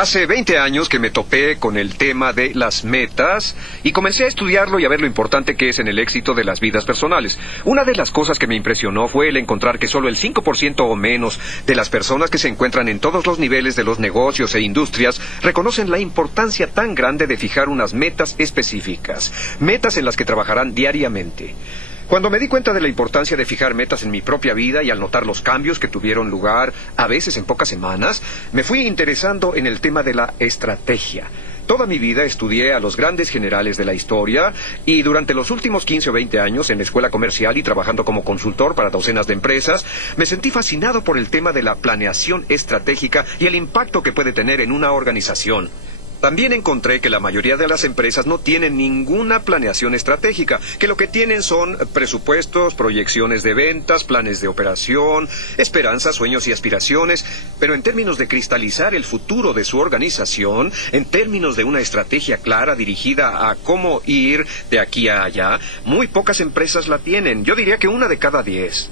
Hace 20 años que me topé con el tema de las metas y comencé a estudiarlo y a ver lo importante que es en el éxito de las vidas personales. Una de las cosas que me impresionó fue el encontrar que solo el 5% o menos de las personas que se encuentran en todos los niveles de los negocios e industrias reconocen la importancia tan grande de fijar unas metas específicas, metas en las que trabajarán diariamente. Cuando me di cuenta de la importancia de fijar metas en mi propia vida y al notar los cambios que tuvieron lugar, a veces en pocas semanas, me fui interesando en el tema de la estrategia. Toda mi vida estudié a los grandes generales de la historia y durante los últimos 15 o 20 años en la escuela comercial y trabajando como consultor para docenas de empresas, me sentí fascinado por el tema de la planeación estratégica y el impacto que puede tener en una organización. También encontré que la mayoría de las empresas no tienen ninguna planeación estratégica, que lo que tienen son presupuestos, proyecciones de ventas, planes de operación, esperanzas, sueños y aspiraciones, pero en términos de cristalizar el futuro de su organización, en términos de una estrategia clara dirigida a cómo ir de aquí a allá, muy pocas empresas la tienen. Yo diría que 1 de cada 10.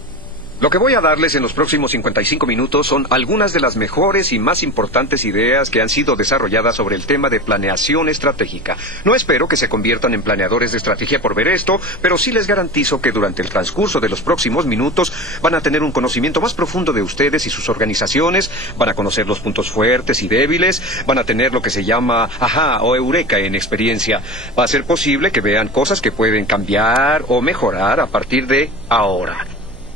Lo que voy a darles en los próximos 55 minutos son algunas de las mejores y más importantes ideas que han sido desarrolladas sobre el tema de planeación estratégica. No espero que se conviertan en planeadores de estrategia por ver esto, pero sí les garantizo que durante el transcurso de los próximos minutos van a tener un conocimiento más profundo de ustedes y sus organizaciones, van a conocer los puntos fuertes y débiles, van a tener lo que se llama ajá o eureka en experiencia. Va a ser posible que vean cosas que pueden cambiar o mejorar a partir de ahora.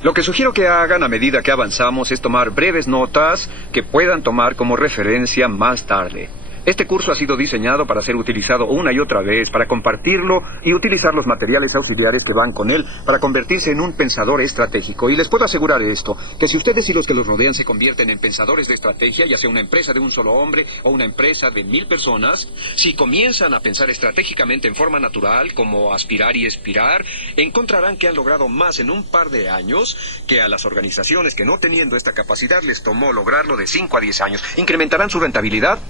Lo que sugiero que hagan a medida que avanzamos es tomar breves notas que puedan tomar como referencia más tarde. Este curso ha sido diseñado para ser utilizado una y otra vez, para compartirlo y utilizar los materiales auxiliares que van con él para convertirse en un pensador estratégico. Y les puedo asegurar esto, que si ustedes y los que los rodean se convierten en pensadores de estrategia, ya sea una empresa de un solo hombre o una empresa de 1000 personas, si comienzan a pensar estratégicamente en forma natural, como aspirar y expirar, encontrarán que han logrado más en un par de años que a las organizaciones que no teniendo esta capacidad les tomó lograrlo de 5 a 10 años. Incrementarán su rentabilidad,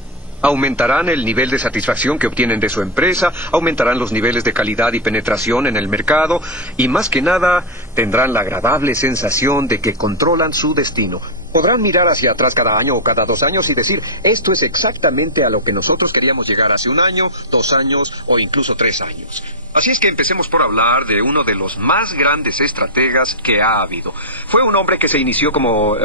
aumentarán el nivel de satisfacción que obtienen de su empresa, aumentarán los niveles de calidad y penetración en el mercado y más que nada tendrán la agradable sensación de que controlan su destino. Podrán mirar hacia atrás cada año o cada 2 años y decir, esto es exactamente a lo que nosotros queríamos llegar hace 1 año, 2 años o incluso 3 años. Así es que empecemos por hablar de uno de los más grandes estrategas que ha habido. Fue un hombre que se inició como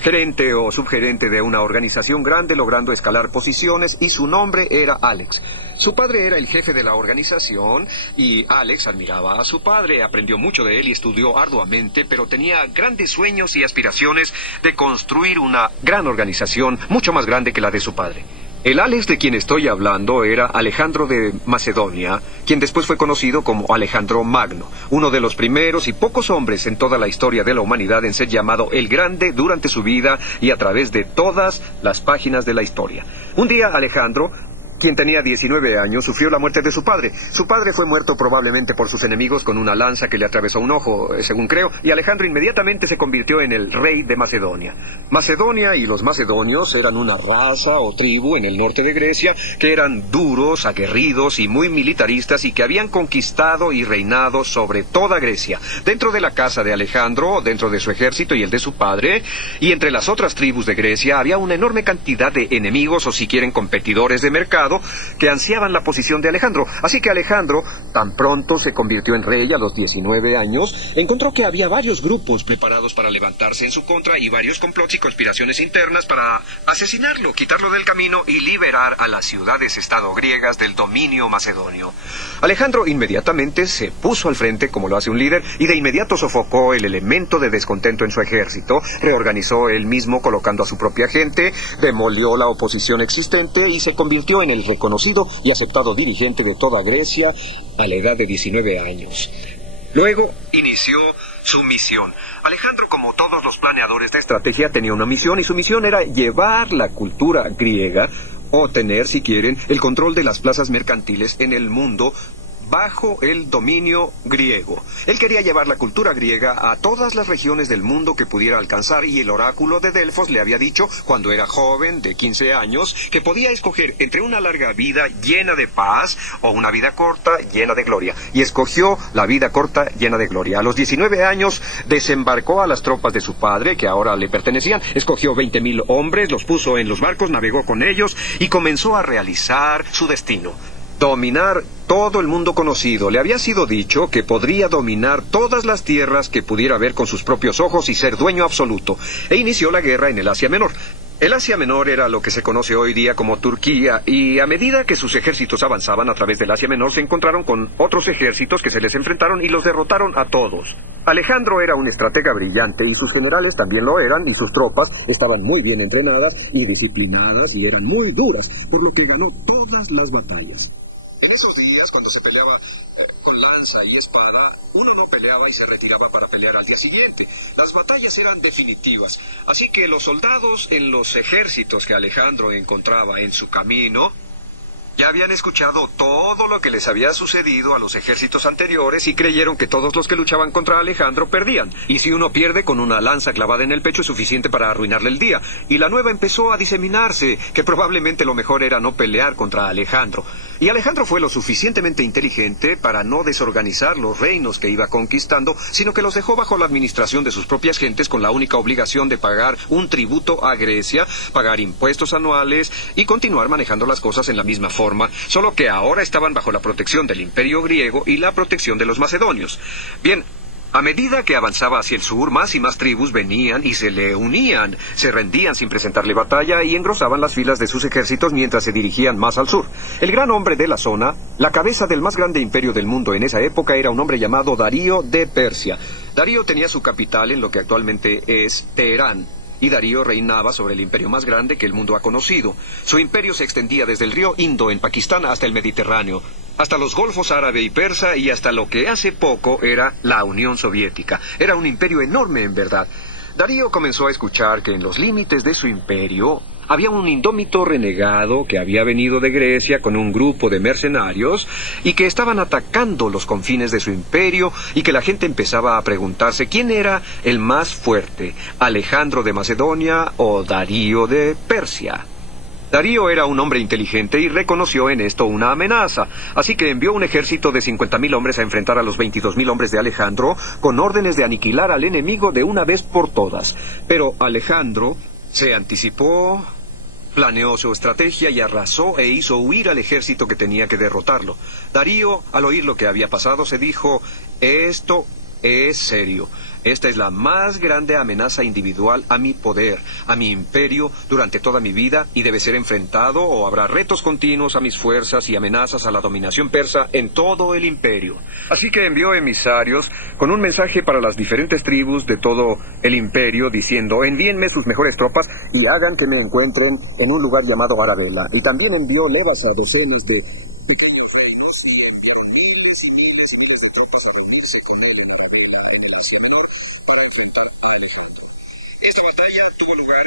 gerente o subgerente de una organización grande, logrando escalar posiciones, y su nombre era Alex. Su padre era el jefe de la organización y Alex admiraba a su padre, aprendió mucho de él y estudió arduamente, pero tenía grandes sueños y aspiraciones de construir una gran organización, mucho más grande que la de su padre. El Alex de quien estoy hablando era Alejandro de Macedonia, quien después fue conocido como Alejandro Magno, uno de los primeros y pocos hombres en toda la historia de la humanidad en ser llamado el Grande durante su vida y a través de todas las páginas de la historia. Un día Alejandro, quien tenía 19 años, sufrió la muerte de su padre. Su padre fue muerto probablemente por sus enemigos con una lanza que le atravesó un ojo, según creo, y Alejandro inmediatamente se convirtió en el rey de Macedonia. Macedonia y los macedonios eran una raza o tribu en el norte de Grecia que eran duros, aguerridos y muy militaristas y que habían conquistado y reinado sobre toda Grecia. Dentro de la casa de Alejandro, dentro de su ejército y el de su padre, y entre las otras tribus de Grecia había una enorme cantidad de enemigos o si quieren competidores de mercado que ansiaban la posición de Alejandro. Así que Alejandro, tan pronto se convirtió en rey a los 19 años, encontró que había varios grupos preparados para levantarse en su contra y varios complots y conspiraciones internas para asesinarlo, quitarlo del camino y liberar a las ciudades-estado griegas del dominio macedonio. Alejandro inmediatamente se puso al frente como lo hace un líder y de inmediato sofocó el elemento de descontento en su ejército, reorganizó él mismo colocando a su propia gente, demolió la oposición existente y se convirtió en el reconocido y aceptado dirigente de toda Grecia a la edad de 19 años. Luego inició su misión. Alejandro, como todos los planeadores de estrategia, tenía una misión y su misión era llevar la cultura griega o tener, si quieren, el control de las plazas mercantiles en el mundo bajo el dominio griego. Él quería llevar la cultura griega a todas las regiones del mundo que pudiera alcanzar, y el oráculo de Delfos le había dicho, cuando era joven, de 15 años, que podía escoger entre una larga vida llena de paz o una vida corta llena de gloria. Y escogió la vida corta llena de gloria. A los 19 años desembarcó a las tropas de su padre, que ahora le pertenecían, escogió 20,000 hombres, los puso en los barcos, navegó con ellos y comenzó a realizar su destino: dominar todo el mundo conocido. Le había sido dicho que podría dominar todas las tierras que pudiera ver con sus propios ojos y ser dueño absoluto. E inició la guerra en el Asia Menor. El Asia Menor era lo que se conoce hoy día como Turquía, y a medida que sus ejércitos avanzaban a través del Asia Menor, se encontraron con otros ejércitos que se les enfrentaron y los derrotaron a todos. Alejandro era un estratega brillante, y sus generales también lo eran, y sus tropas estaban muy bien entrenadas y disciplinadas y eran muy duras, por lo que ganó todas las batallas. En esos días, cuando se peleaba con lanza y espada, uno no peleaba y se retiraba para pelear al día siguiente. Las batallas eran definitivas. Así que los soldados en los ejércitos que Alejandro encontraba en su camino ya habían escuchado todo lo que les había sucedido a los ejércitos anteriores y creyeron que todos los que luchaban contra Alejandro perdían. Y si uno pierde con una lanza clavada en el pecho es suficiente para arruinarle el día. Y la nueva empezó a diseminarse, que probablemente lo mejor era no pelear contra Alejandro. Y Alejandro fue lo suficientemente inteligente para no desorganizar los reinos que iba conquistando, sino que los dejó bajo la administración de sus propias gentes, con la única obligación de pagar un tributo a Grecia, pagar impuestos anuales y continuar manejando las cosas en la misma forma, solo que ahora estaban bajo la protección del Imperio griego y la protección de los macedonios. Bien, a medida que avanzaba hacia el sur, más y más tribus venían y se le unían, se rendían sin presentarle batalla y engrosaban las filas de sus ejércitos mientras se dirigían más al sur. El gran hombre de la zona, la cabeza del más grande imperio del mundo en esa época, era un hombre llamado Darío de Persia. Darío tenía su capital en lo que actualmente es Teherán, y Darío reinaba sobre el imperio más grande que el mundo ha conocido. Su imperio se extendía desde el río Indo en Pakistán hasta el Mediterráneo, hasta los golfos árabe y persa y hasta lo que hace poco era la Unión Soviética. Era un imperio enorme en verdad. Darío comenzó a escuchar que en los límites de su imperio había un indómito renegado que había venido de Grecia con un grupo de mercenarios y que estaban atacando los confines de su imperio, y que la gente empezaba a preguntarse quién era el más fuerte, Alejandro de Macedonia o Darío de Persia. Darío era un hombre inteligente y reconoció en esto una amenaza, así que envió un ejército de 50,000 hombres a enfrentar a los 22,000 hombres de Alejandro, con órdenes de aniquilar al enemigo de una vez por todas. Pero Alejandro se anticipó, planeó su estrategia y arrasó e hizo huir al ejército que tenía que derrotarlo. Darío, al oír lo que había pasado, se dijo: esto es serio. Esta es la más grande amenaza individual a mi poder, a mi imperio, durante toda mi vida, y debe ser enfrentado o habrá retos continuos a mis fuerzas y amenazas a la dominación persa en todo el imperio. Así que envió emisarios con un mensaje para las diferentes tribus de todo el imperio, diciendo: envíenme sus mejores tropas y hagan que me encuentren en un lugar llamado Arabela. Y también envió levas a docenas de pequeños reinos, y enviaron miles y miles y miles de tropas a reunirse con él en Arabela, en el Asia Menor, para enfrentar a Alejandro. Esta batalla tuvo lugar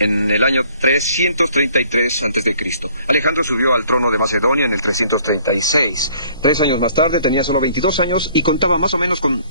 en el año 333 a.C. Alejandro subió al trono de Macedonia en el 336. 3 años más tarde tenía solo 22 años y contaba más o menos con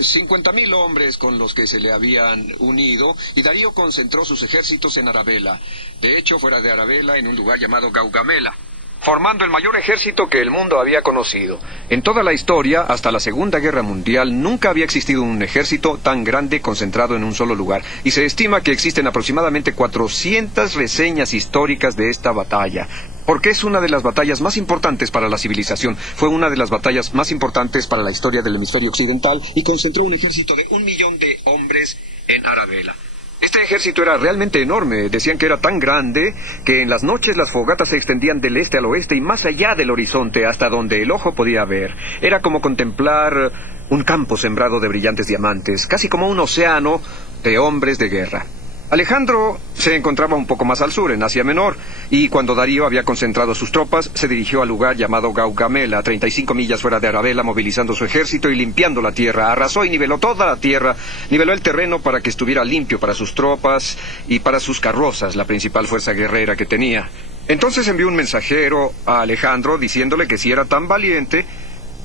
50,000 hombres con los que se le habían unido, y Darío concentró sus ejércitos en Arabela. De hecho, fuera de Arabela, en un lugar llamado Gaugamela, formando el mayor ejército que el mundo había conocido. En toda la historia, hasta la Segunda Guerra Mundial, nunca había existido un ejército tan grande concentrado en un solo lugar, y se estima que existen aproximadamente 400 reseñas históricas de esta batalla, porque es una de las batallas más importantes para la civilización. Fue una de las batallas más importantes para la historia del hemisferio occidental, y concentró un ejército de 1,000,000 de hombres en Arabela. Este ejército era realmente enorme. Decían que era tan grande que en las noches las fogatas se extendían del este al oeste y más allá del horizonte, hasta donde el ojo podía ver. Era como contemplar un campo sembrado de brillantes diamantes, casi como un océano de hombres de guerra. Alejandro se encontraba un poco más al sur, en Asia Menor, y cuando Darío había concentrado sus tropas, se dirigió al lugar llamado Gaugamela, 35 millas fuera de Arabela, movilizando su ejército y limpiando la tierra. Arrasó y niveló toda la tierra, niveló el terreno para que estuviera limpio para sus tropas y para sus carrozas, la principal fuerza guerrera que tenía. Entonces envió un mensajero a Alejandro diciéndole que si era tan valiente,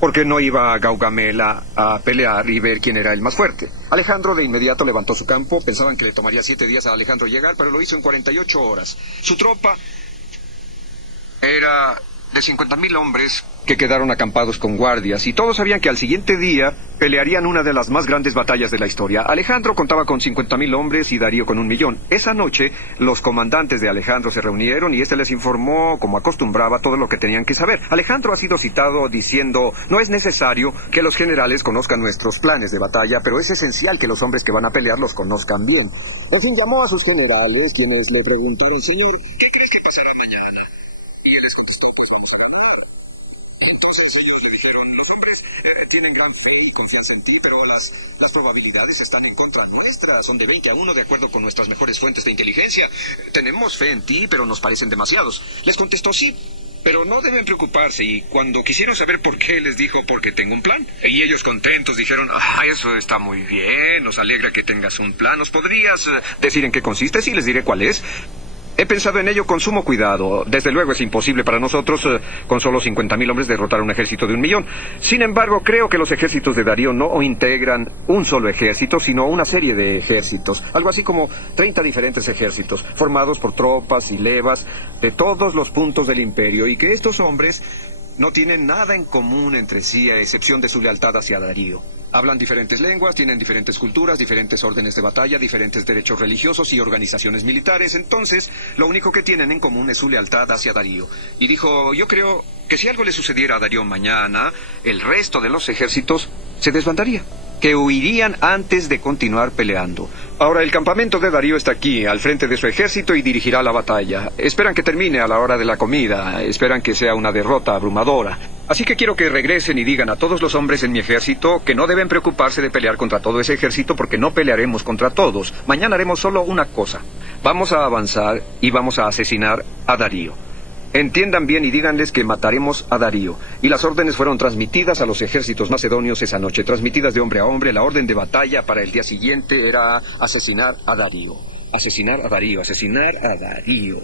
porque no iba a Gaugamela a pelear y ver quién era el más fuerte. Alejandro de inmediato levantó su campo. Pensaban que le tomaría 7 días a Alejandro llegar, pero lo hizo en 48 horas. Su tropa era de 50.000 hombres que quedaron acampados con guardias, y todos sabían que al siguiente día pelearían una de las más grandes batallas de la historia. Alejandro contaba con 50.000 hombres y Darío con 1.000.000. Esa noche, los comandantes de Alejandro se reunieron y éste les informó, como acostumbraba, todo lo que tenían que saber. Alejandro ha sido citado diciendo: no es necesario que los generales conozcan nuestros planes de batalla, pero es esencial que los hombres que van a pelear los conozcan bien. En fin, llamó a sus generales, quienes le preguntaron: señor, ¿qué crees que pasará mañana? Y él les contestó: pues vamos a ganar. Y entonces ellos le dijeron: los hombres tienen gran fe y confianza en ti, pero las probabilidades están en contra nuestra. Son de 20-1 de acuerdo con nuestras mejores fuentes de inteligencia. Tenemos fe en ti, pero nos parecen demasiados. Les contestó: sí, pero no deben preocuparse. Y cuando quisieron saber por qué, les dijo: porque tengo un plan. Y ellos contentos dijeron: eso está muy bien, nos alegra que tengas un plan. ¿Nos podrías decir en qué consiste? Sí, les diré cuál es. He pensado en ello con sumo cuidado. Desde luego es imposible para nosotros, con solo 50.000 hombres, derrotar un ejército de 1.000.000. Sin embargo, creo que los ejércitos de Darío no integran un solo ejército, sino una serie de ejércitos. Algo así como 30 diferentes ejércitos, formados por tropas y levas de todos los puntos del imperio, y que estos hombres no tienen nada en común entre sí, a excepción de su lealtad hacia Darío. Hablan diferentes lenguas, tienen diferentes culturas, diferentes órdenes de batalla, diferentes derechos religiosos y organizaciones militares. Entonces, lo único que tienen en común es su lealtad hacia Darío. Y dijo: yo creo que si algo le sucediera a Darío mañana, el resto de los ejércitos se desbandaría, que huirían antes de continuar peleando. Ahora, el campamento de Darío está aquí, al frente de su ejército, y dirigirá la batalla. Esperan que termine a la hora de la comida, esperan que sea una derrota abrumadora. Así que quiero que regresen y digan a todos los hombres en mi ejército que no deben preocuparse de pelear contra todo ese ejército, porque no pelearemos contra todos. Mañana haremos solo una cosa: vamos a avanzar y vamos a asesinar a Darío. Entiendan bien y díganles que mataremos a Darío. Y las órdenes fueron transmitidas a los ejércitos macedonios esa noche, transmitidas de hombre a hombre. La orden de batalla para el día siguiente era asesinar a Darío. Asesinar a Darío, asesinar a Darío.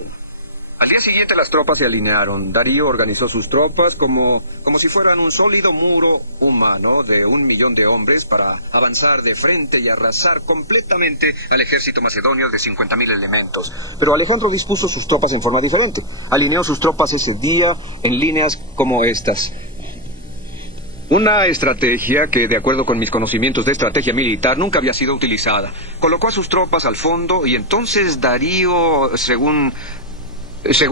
Al día siguiente las tropas se alinearon. Darío organizó sus tropas como si fueran un sólido muro humano de 1.000.000 de hombres para avanzar de frente y arrasar completamente al ejército macedonio de 50.000 elementos. Pero Alejandro dispuso sus tropas en forma diferente. Alineó sus tropas ese día en líneas como estas. Una estrategia que, de acuerdo con mis conocimientos de estrategia militar, nunca había sido utilizada. Colocó a sus tropas al fondo y entonces Darío, según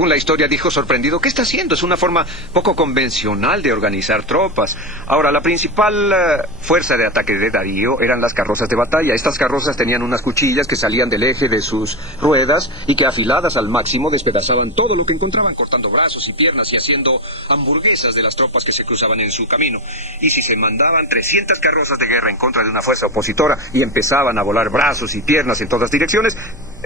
la historia, dijo sorprendido: ¿qué está haciendo? Es una forma poco convencional de organizar tropas. Ahora, la principal fuerza de ataque de Darío eran las carrozas de batalla. Estas carrozas tenían unas cuchillas que salían del eje de sus ruedas y que, afiladas al máximo, despedazaban todo lo que encontraban, cortando brazos y piernas y haciendo hamburguesas de las tropas que se cruzaban en su camino. Y si se mandaban 300 carrozas de guerra en contra de una fuerza opositora y empezaban a volar brazos y piernas en todas direcciones,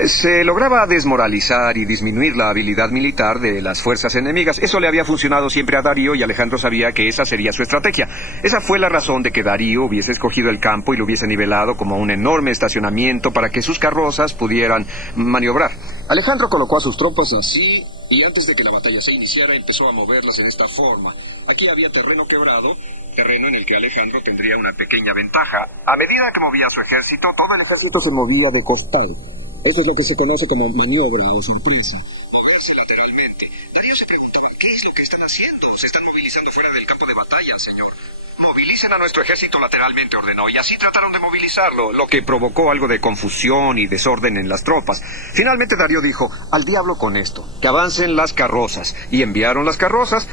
se lograba desmoralizar y disminuir la habilidad militar de las fuerzas enemigas. Eso le había funcionado siempre a Darío, y Alejandro sabía que esa sería su estrategia. Esa fue la razón de que Darío hubiese escogido el campo y lo hubiese nivelado como un enorme estacionamiento para que sus carrozas pudieran maniobrar. Alejandro colocó a sus tropas así, y antes de que la batalla se iniciara empezó a moverlas en esta forma. Aquí había terreno quebrado, terreno en el que Alejandro tendría una pequeña ventaja. A medida que movía su ejército, todo el ejército se movía de costado. Eso es lo que se conoce como maniobra o sorpresa. Moverse lateralmente. Darío se preguntaba: ¿qué es lo que están haciendo? Se están movilizando fuera del campo de batalla, señor. Movilicen a nuestro ejército lateralmente, ordenó, y así trataron de movilizarlo, lo que provocó algo de confusión y desorden en las tropas. Finalmente Darío dijo: al diablo con esto, que avancen las carrozas. Y enviaron las carrozas,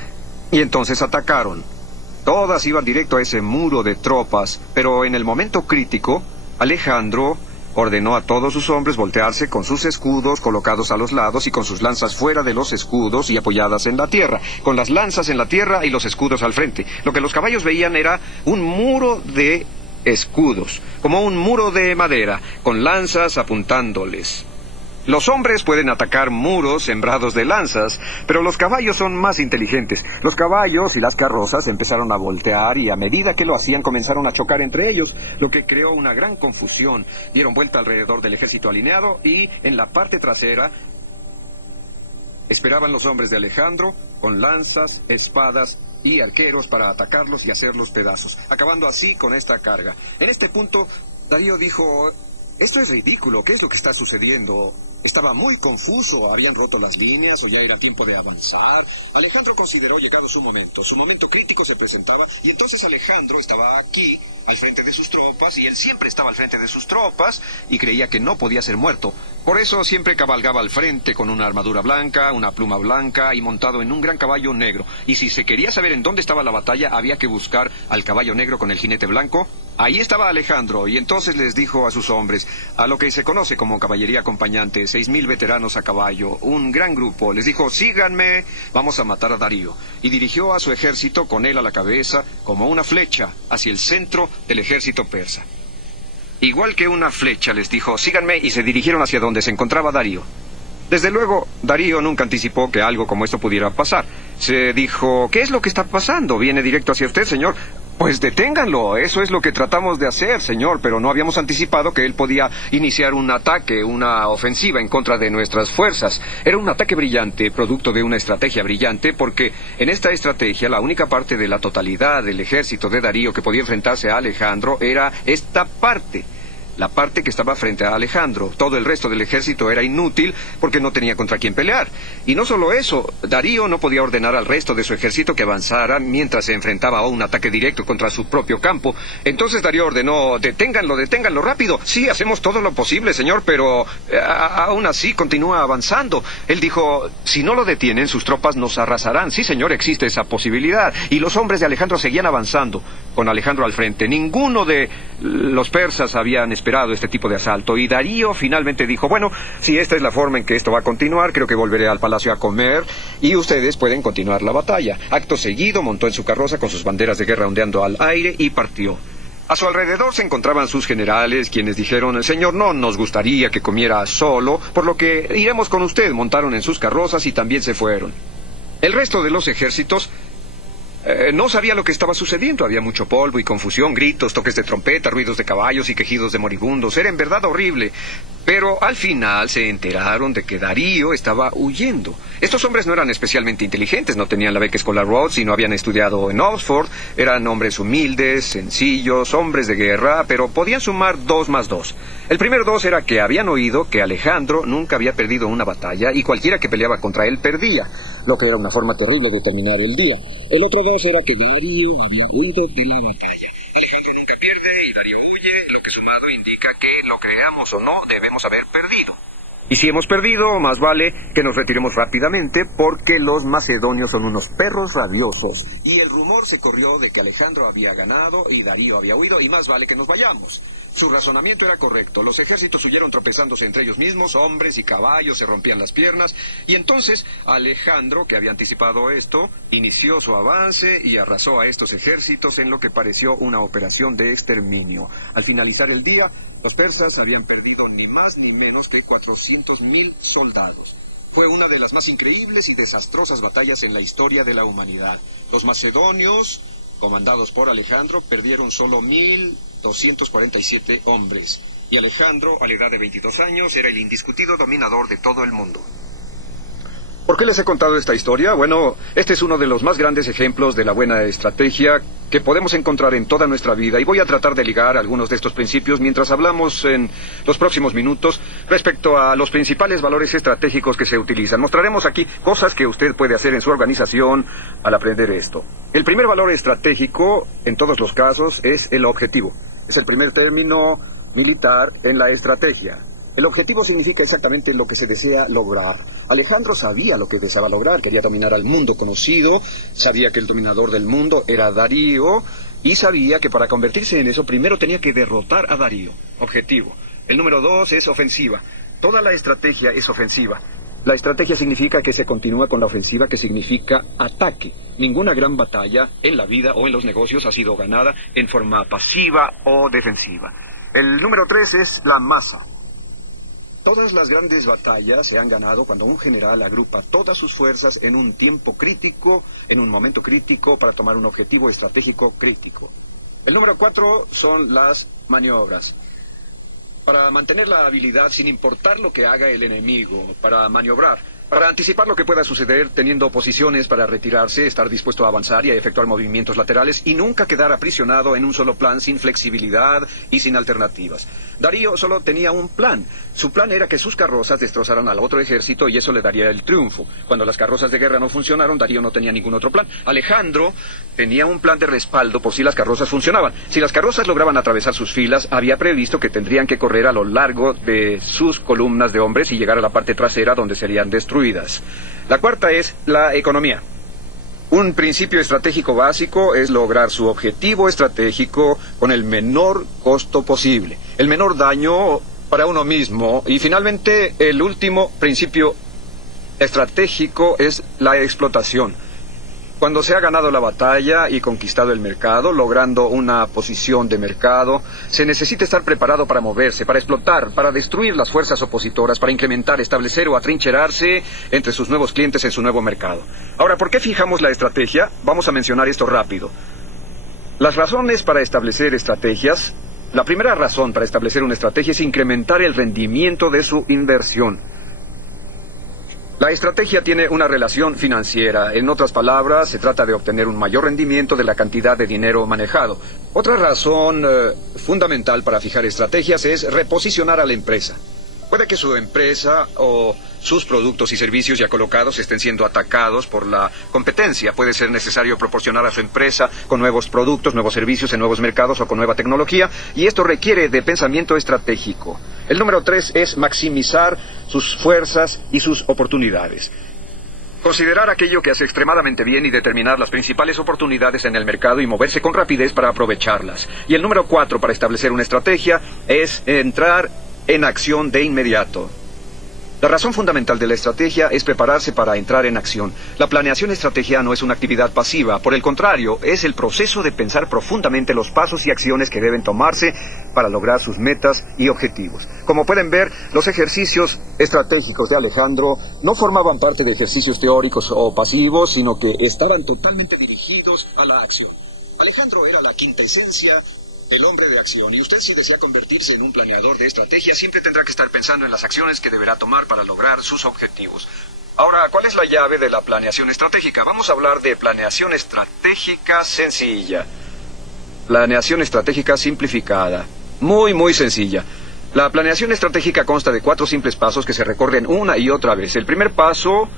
y entonces atacaron. Todas iban directo a ese muro de tropas, pero en el momento crítico, Alejandro ordenó a todos sus hombres voltearse con sus escudos colocados a los lados y con sus lanzas fuera de los escudos y apoyadas en la tierra, con las lanzas en la tierra y los escudos al frente. Lo que los caballos veían era un muro de escudos, como un muro de madera, con lanzas apuntándoles. Los hombres pueden atacar muros sembrados de lanzas, pero los caballos son más inteligentes. Los caballos y las carrozas empezaron a voltear y a medida que lo hacían comenzaron a chocar entre ellos, lo que creó una gran confusión. Dieron vuelta alrededor del ejército alineado y en la parte trasera esperaban los hombres de Alejandro con lanzas, espadas y arqueros para atacarlos y hacerlos pedazos, acabando así con esta carga. En este punto, Darío dijo: esto es ridículo, ¿qué es lo que está sucediendo? Estaba muy confuso, habían roto las líneas o ya era tiempo de avanzar. Alejandro consideró llegado su momento crítico se presentaba, y entonces Alejandro estaba aquí, al frente de sus tropas, y él siempre estaba al frente de sus tropas, y creía que no podía ser muerto. Por eso siempre cabalgaba al frente con una armadura blanca, una pluma blanca y montado en un gran caballo negro. Y si se quería saber en dónde estaba la batalla, había que buscar al caballo negro con el jinete blanco. Ahí estaba Alejandro, y entonces les dijo a sus hombres, a lo que se conoce como caballería acompañante, 6,000 veteranos a caballo, un gran grupo, les dijo: síganme, vamos a matar a Darío. Y dirigió a su ejército con él a la cabeza, como una flecha, hacia el centro del ejército persa. Igual que una flecha, les dijo: síganme, y se dirigieron hacia donde se encontraba Darío. Desde luego, Darío nunca anticipó que algo como esto pudiera pasar. Se dijo: ¿qué es lo que está pasando? ¿Viene directo hacia usted, señor? Pues deténganlo, eso es lo que tratamos de hacer, señor, pero no habíamos anticipado que él podía iniciar un ataque, una ofensiva en contra de nuestras fuerzas. Era un ataque brillante, producto de una estrategia brillante, porque en esta estrategia la única parte de la totalidad del ejército de Darío que podía enfrentarse a Alejandro era esta parte. La parte que estaba frente a Alejandro. Todo el resto del ejército era inútil porque no tenía contra quién pelear. Y no solo eso, Darío no podía ordenar al resto de su ejército que avanzara mientras se enfrentaba a un ataque directo contra su propio campo. Entonces Darío ordenó: deténganlo rápido. Sí, hacemos todo lo posible, señor, pero aún así continúa avanzando. Él dijo: si no lo detienen, sus tropas nos arrasarán. Sí, señor, existe esa posibilidad. Y los hombres de Alejandro seguían avanzando, con Alejandro al frente. Ninguno de los persas habían esperado este tipo de asalto, y Darío finalmente dijo: bueno, si esta es la forma en que esto va a continuar, creo que volveré al palacio a comer y ustedes pueden continuar la batalla. Acto seguido montó en su carroza con sus banderas de guerra ondeando al aire y partió. A su alrededor se encontraban sus generales, quienes dijeron: señor, no nos gustaría que comiera solo, por lo que iremos con usted. Montaron en sus carrozas y también se fueron. El resto de los ejércitos no sabía lo que estaba sucediendo. Había mucho polvo y confusión, gritos, toques de trompeta, ruidos de caballos y quejidos de moribundos. Era en verdad horrible. Pero al final se enteraron de que Darío estaba huyendo. Estos hombres no eran especialmente inteligentes, no tenían la beca escolar Rhodes y no habían estudiado en Oxford. Eran hombres humildes, sencillos, hombres de guerra, pero podían sumar 2 más 2. El primer 2 era que habían oído que Alejandro nunca había perdido una batalla y cualquiera que peleaba contra él perdía, lo que era una forma terrible de terminar el día. El otro 2 era que Darío había huido de la batalla. Alejandro nunca pierde y Darío huye, lo que sumado indica que, lo creamos o no, debemos haber perdido. Y si hemos perdido, más vale que nos retiremos rápidamente, porque los macedonios son unos perros rabiosos. Y el rumor se corrió de que Alejandro había ganado y Darío había huido, y más vale que nos vayamos. Su razonamiento era correcto. Los ejércitos huyeron tropezándose entre ellos mismos, hombres y caballos se rompían las piernas, y entonces Alejandro, que había anticipado esto, inició su avance y arrasó a estos ejércitos en lo que pareció una operación de exterminio. Al finalizar el día, los persas habían perdido ni más ni menos que 400,000 soldados. Fue una de las más increíbles y desastrosas batallas en la historia de la humanidad. Los macedonios, comandados por Alejandro, perdieron solo 1,247 hombres. Y Alejandro, a la edad de 22 años, era el indiscutido dominador de todo el mundo. ¿Por qué les he contado esta historia? Bueno, este es uno de los más grandes ejemplos de la buena estrategia que podemos encontrar en toda nuestra vida, y voy a tratar de ligar algunos de estos principios mientras hablamos en los próximos minutos respecto a los principales valores estratégicos que se utilizan. Mostraremos aquí cosas que usted puede hacer en su organización al aprender esto. El primer valor estratégico, en todos los casos, es el objetivo. Es el primer término militar en la estrategia. El objetivo significa exactamente lo que se desea lograr. Alejandro sabía lo que deseaba lograr, quería dominar al mundo conocido, sabía que el dominador del mundo era Darío, y sabía que para convertirse en eso primero tenía que derrotar a Darío. Objetivo. El número 2 es ofensiva. Toda la estrategia es ofensiva. La estrategia significa que se continúa con la ofensiva, que significa ataque. Ninguna gran batalla en la vida o en los negocios ha sido ganada en forma pasiva o defensiva. El número 3 es la masa. Todas las grandes batallas se han ganado cuando un general agrupa todas sus fuerzas en un tiempo crítico, en un momento crítico, para tomar un objetivo estratégico crítico. El número 4 son las maniobras. Para mantener la habilidad sin importar lo que haga el enemigo, para maniobrar. Para anticipar lo que pueda suceder, teniendo posiciones para retirarse, estar dispuesto a avanzar y a efectuar movimientos laterales y nunca quedar aprisionado en un solo plan sin flexibilidad y sin alternativas. Darío solo tenía un plan. Su plan era que sus carrozas destrozaran al otro ejército y eso le daría el triunfo. Cuando las carrozas de guerra no funcionaron, Darío no tenía ningún otro plan. Alejandro tenía un plan de respaldo por si las carrozas funcionaban. Si las carrozas lograban atravesar sus filas, había previsto que tendrían que correr a lo largo de sus columnas de hombres y llegar a la parte trasera donde serían destruidas. La cuarta es la economía. Un principio estratégico básico es lograr su objetivo estratégico con el menor costo posible, el menor daño para uno mismo. Y finalmente, el último principio estratégico es la explotación. Cuando se ha ganado la batalla y conquistado el mercado, logrando una posición de mercado, se necesita estar preparado para moverse, para explotar, para destruir las fuerzas opositoras, para incrementar, establecer o atrincherarse entre sus nuevos clientes en su nuevo mercado. Ahora, ¿por qué fijamos la estrategia? Vamos a mencionar esto rápido. Las razones para establecer estrategias. La primera razón para establecer una estrategia es incrementar el rendimiento de su inversión. La estrategia tiene una relación financiera. En otras palabras, se trata de obtener un mayor rendimiento de la cantidad de dinero manejado. Otra razón fundamental para fijar estrategias es reposicionar a la empresa. Puede que su empresa o sus productos y servicios ya colocados estén siendo atacados por la competencia. Puede ser necesario proporcionar a su empresa con nuevos productos, nuevos servicios en nuevos mercados o con nueva tecnología, y esto requiere de pensamiento estratégico. El número 3 es maximizar sus fuerzas y sus oportunidades. Considerar aquello que hace extremadamente bien y determinar las principales oportunidades en el mercado y moverse con rapidez para aprovecharlas. Y el número 4 para establecer una estrategia es entrar en acción de inmediato. La razón fundamental de la estrategia es prepararse para entrar en acción. La planeación estratégica no es una actividad pasiva, por el contrario, es el proceso de pensar profundamente los pasos y acciones que deben tomarse para lograr sus metas y objetivos. Como pueden ver, los ejercicios estratégicos de Alejandro no formaban parte de ejercicios teóricos o pasivos, sino que estaban totalmente dirigidos a la acción. Alejandro era la quintesencia el hombre de acción, y usted, si desea convertirse en un planeador de estrategia, siempre tendrá que estar pensando en las acciones que deberá tomar para lograr sus objetivos. Ahora, ¿cuál es la llave de la planeación estratégica? Vamos a hablar de planeación estratégica sencilla. Planeación estratégica simplificada. Muy sencilla. La planeación estratégica consta de 4 simples pasos que se recorren una y otra vez. El primer paso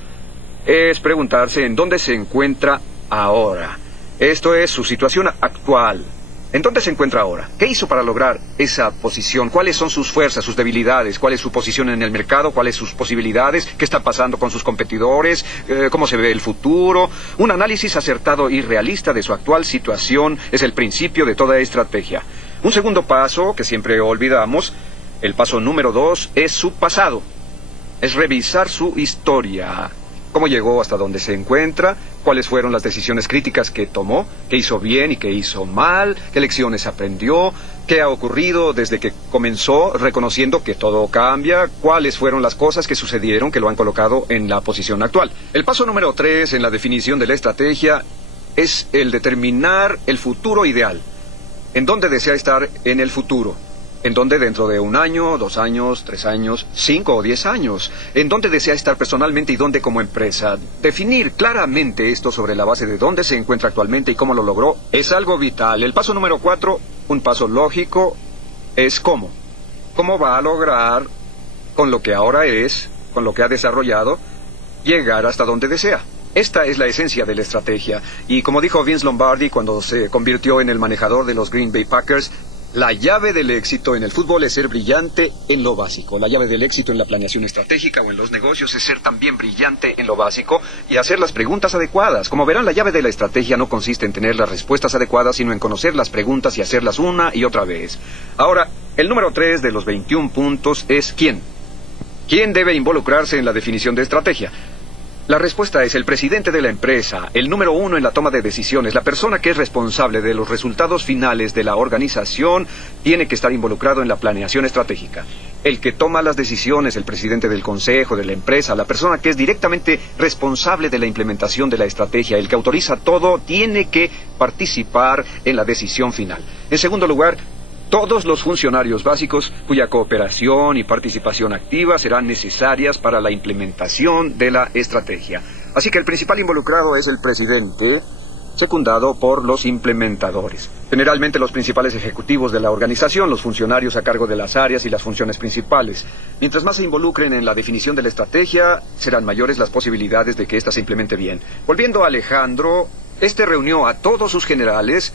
es preguntarse en dónde se encuentra ahora. Esto es su situación actual. ¿En dónde se encuentra ahora? ¿Qué hizo para lograr esa posición? ¿Cuáles son sus fuerzas, sus debilidades? ¿Cuál es su posición en el mercado? ¿Cuáles sus posibilidades? ¿Qué está pasando con sus competidores? ¿Cómo se ve el futuro? Un análisis acertado y realista de su actual situación es el principio de toda estrategia. Un segundo paso, que siempre olvidamos, el paso número 2, es su pasado. Es revisar su historia. ¿Cómo llegó hasta donde se encuentra? ¿Cuáles fueron las decisiones críticas que tomó? ¿Qué hizo bien y qué hizo mal? ¿Qué lecciones aprendió? ¿Qué ha ocurrido desde que comenzó, reconociendo que todo cambia? ¿Cuáles fueron las cosas que sucedieron que lo han colocado en la posición actual? El paso número 3 en la definición de la estrategia es el determinar el futuro ideal. ¿En dónde desea estar en el futuro? ¿En dónde dentro de 1 año, 2 años, 3 años, 5 o 10 años? ¿En dónde desea estar personalmente y dónde como empresa? Definir claramente esto sobre la base de dónde se encuentra actualmente y cómo lo logró es algo vital. El paso número 4, un paso lógico, es cómo. ¿Cómo va a lograr, con lo que ahora es, con lo que ha desarrollado, llegar hasta donde desea? Esta es la esencia de la estrategia. Y como dijo Vince Lombardi cuando se convirtió en el manejador de los Green Bay Packers, la llave del éxito en el fútbol es ser brillante en lo básico. La llave del éxito en la planeación estratégica o en los negocios es ser también brillante en lo básico y hacer las preguntas adecuadas. Como verán, la llave de la estrategia no consiste en tener las respuestas adecuadas, sino en conocer las preguntas y hacerlas una y otra vez. Ahora, el número 3 de los 21 puntos es ¿quién? ¿Quién debe involucrarse en la definición de estrategia? La respuesta es el presidente de la empresa, el número 1 en la toma de decisiones, la persona que es responsable de los resultados finales de la organización, tiene que estar involucrado en la planeación estratégica. El que toma las decisiones, el presidente del consejo, de la empresa, la persona que es directamente responsable de la implementación de la estrategia, el que autoriza todo, tiene que participar en la decisión final. En segundo lugar, Todos los funcionarios básicos cuya cooperación y participación activa serán necesarias para la implementación de la estrategia. Así que el principal involucrado es el presidente, secundado por los implementadores. Generalmente los principales ejecutivos de la organización, los funcionarios a cargo de las áreas y las funciones principales. Mientras más se involucren en la definición de la estrategia, serán mayores las posibilidades de que ésta se implemente bien. Volviendo a Alejandro, este reunió a todos sus generales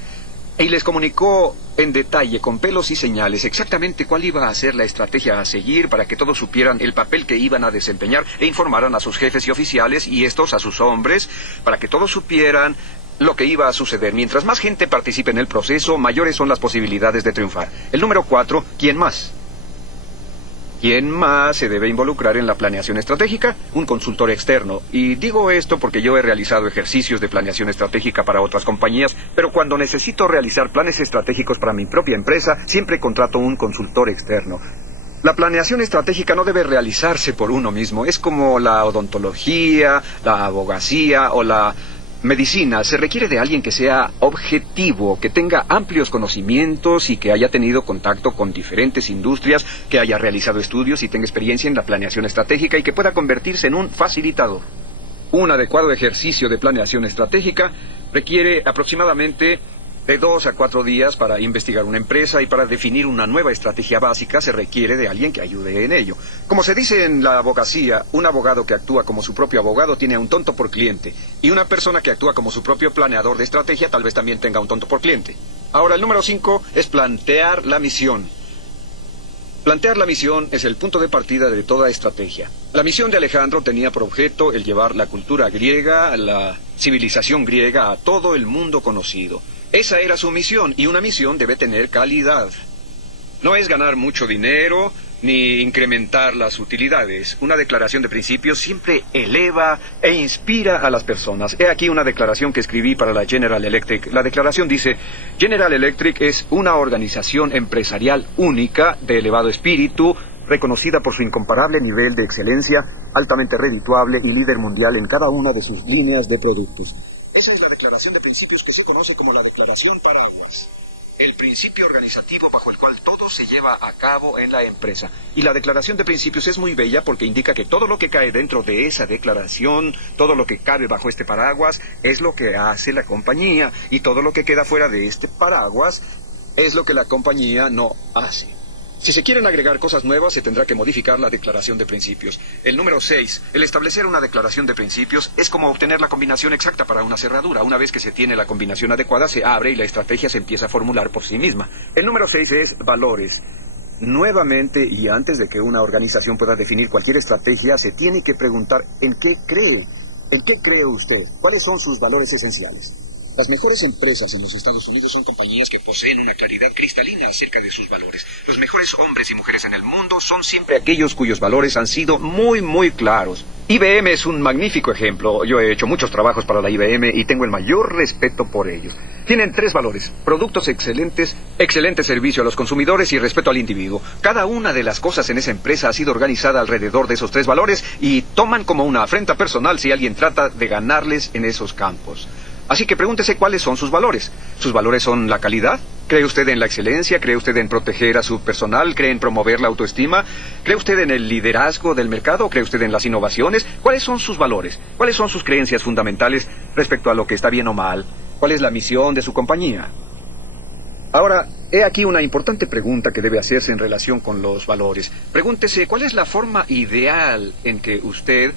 y les comunicó en detalle, con pelos y señales, exactamente cuál iba a ser la estrategia a seguir para que todos supieran el papel que iban a desempeñar e informaran a sus jefes y oficiales y estos a sus hombres para que todos supieran lo que iba a suceder. Mientras más gente participe en el proceso, mayores son las posibilidades de triunfar. El número 4, ¿quién más? ¿Quién más se debe involucrar en la planeación estratégica? Un consultor externo. Y digo esto porque yo he realizado ejercicios de planeación estratégica para otras compañías, pero cuando necesito realizar planes estratégicos para mi propia empresa, siempre contrato un consultor externo. La planeación estratégica no debe realizarse por uno mismo. Es como la odontología, la abogacía o la medicina. Se requiere de alguien que sea objetivo, que tenga amplios conocimientos y que haya tenido contacto con diferentes industrias, que haya realizado estudios y tenga experiencia en la planeación estratégica y que pueda convertirse en un facilitador. Un adecuado ejercicio de planeación estratégica requiere aproximadamente de 2 a 4 días para investigar una empresa y para definir una nueva estrategia básica se requiere de alguien que ayude en ello. Como se dice en la abogacía, un abogado que actúa como su propio abogado tiene a un tonto por cliente. Y una persona que actúa como su propio planeador de estrategia tal vez también tenga un tonto por cliente. Ahora, el número 5 es plantear la misión. Plantear la misión es el punto de partida de toda estrategia. La misión de Alejandro tenía por objeto el llevar la cultura griega, la civilización griega a todo el mundo conocido. Esa era su misión, y una misión debe tener calidad. No es ganar mucho dinero, ni incrementar las utilidades. Una declaración de principios siempre eleva e inspira a las personas. He aquí una declaración que escribí para la General Electric. La declaración dice: General Electric es una organización empresarial única, de elevado espíritu, reconocida por su incomparable nivel de excelencia, altamente redituable y líder mundial en cada una de sus líneas de productos. Esa es la declaración de principios que se conoce como la Declaración Paraguas. El principio organizativo bajo el cual todo se lleva a cabo en la empresa. Y la declaración de principios es muy bella porque indica que todo lo que cae dentro de esa declaración, todo lo que cabe bajo este paraguas, es lo que hace la compañía. Y todo lo que queda fuera de este paraguas es lo que la compañía no hace. Si se quieren agregar cosas nuevas, se tendrá que modificar la declaración de principios. El número 6, el establecer una declaración de principios es como obtener la combinación exacta para una cerradura. Una vez que se tiene la combinación adecuada, se abre y la estrategia se empieza a formular por sí misma. El número 6 es valores. Nuevamente, y antes de que una organización pueda definir cualquier estrategia, se tiene que preguntar ¿en qué cree? ¿En qué cree usted? ¿Cuáles son sus valores esenciales? Las mejores empresas en los Estados Unidos son compañías que poseen una claridad cristalina acerca de sus valores. Los mejores hombres y mujeres en el mundo son siempre aquellos cuyos valores han sido muy claros. IBM es un magnífico ejemplo. Yo he hecho muchos trabajos para la IBM y tengo el mayor respeto por ellos. Tienen 3 valores: productos excelentes, excelente servicio a los consumidores y respeto al individuo. Cada una de las cosas en esa empresa ha sido organizada alrededor de esos 3 valores y toman como una afrenta personal si alguien trata de ganarles en esos campos. Así que pregúntese cuáles son sus valores. ¿Sus valores son la calidad? ¿Cree usted en la excelencia? ¿Cree usted en proteger a su personal? ¿Cree en promover la autoestima? ¿Cree usted en el liderazgo del mercado? ¿Cree usted en las innovaciones? ¿Cuáles son sus valores? ¿Cuáles son sus creencias fundamentales respecto a lo que está bien o mal? ¿Cuál es la misión de su compañía? Ahora, he aquí una importante pregunta que debe hacerse en relación con los valores. Pregúntese, ¿cuál es la forma ideal en que usted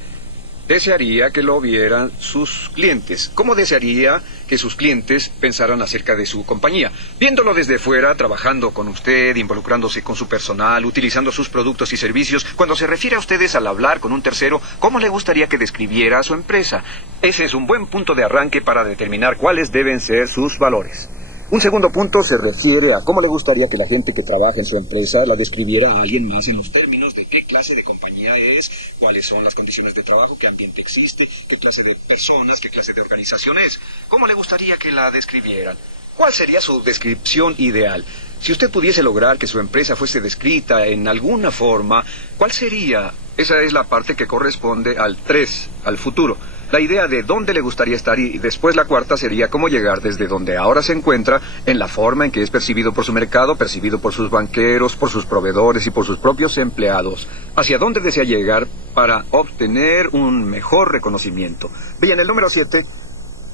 desearía que lo vieran sus clientes? ¿Cómo desearía que sus clientes pensaran acerca de su compañía? Viéndolo desde fuera, trabajando con usted, involucrándose con su personal, utilizando sus productos y servicios, cuando se refiere a ustedes al hablar con un tercero, ¿cómo le gustaría que describiera a su empresa? Ese es un buen punto de arranque para determinar cuáles deben ser sus valores. Un segundo punto se refiere a cómo le gustaría que la gente que trabaja en su empresa la describiera a alguien más en los términos de qué clase de compañía es, cuáles son las condiciones de trabajo, qué ambiente existe, qué clase de personas, qué clase de organización es. ¿Cómo le gustaría que la describieran? ¿Cuál sería su descripción ideal? Si usted pudiese lograr que su empresa fuese descrita en alguna forma, ¿cuál sería? Esa es la parte que corresponde al 3, al futuro. la idea de dónde le gustaría estar, y después la cuarta sería cómo llegar desde donde ahora se encuentra en la forma en que es percibido por su mercado, percibido por sus banqueros, por sus proveedores y por sus propios empleados. Hacia dónde desea llegar para obtener un mejor reconocimiento. Bien, el número 7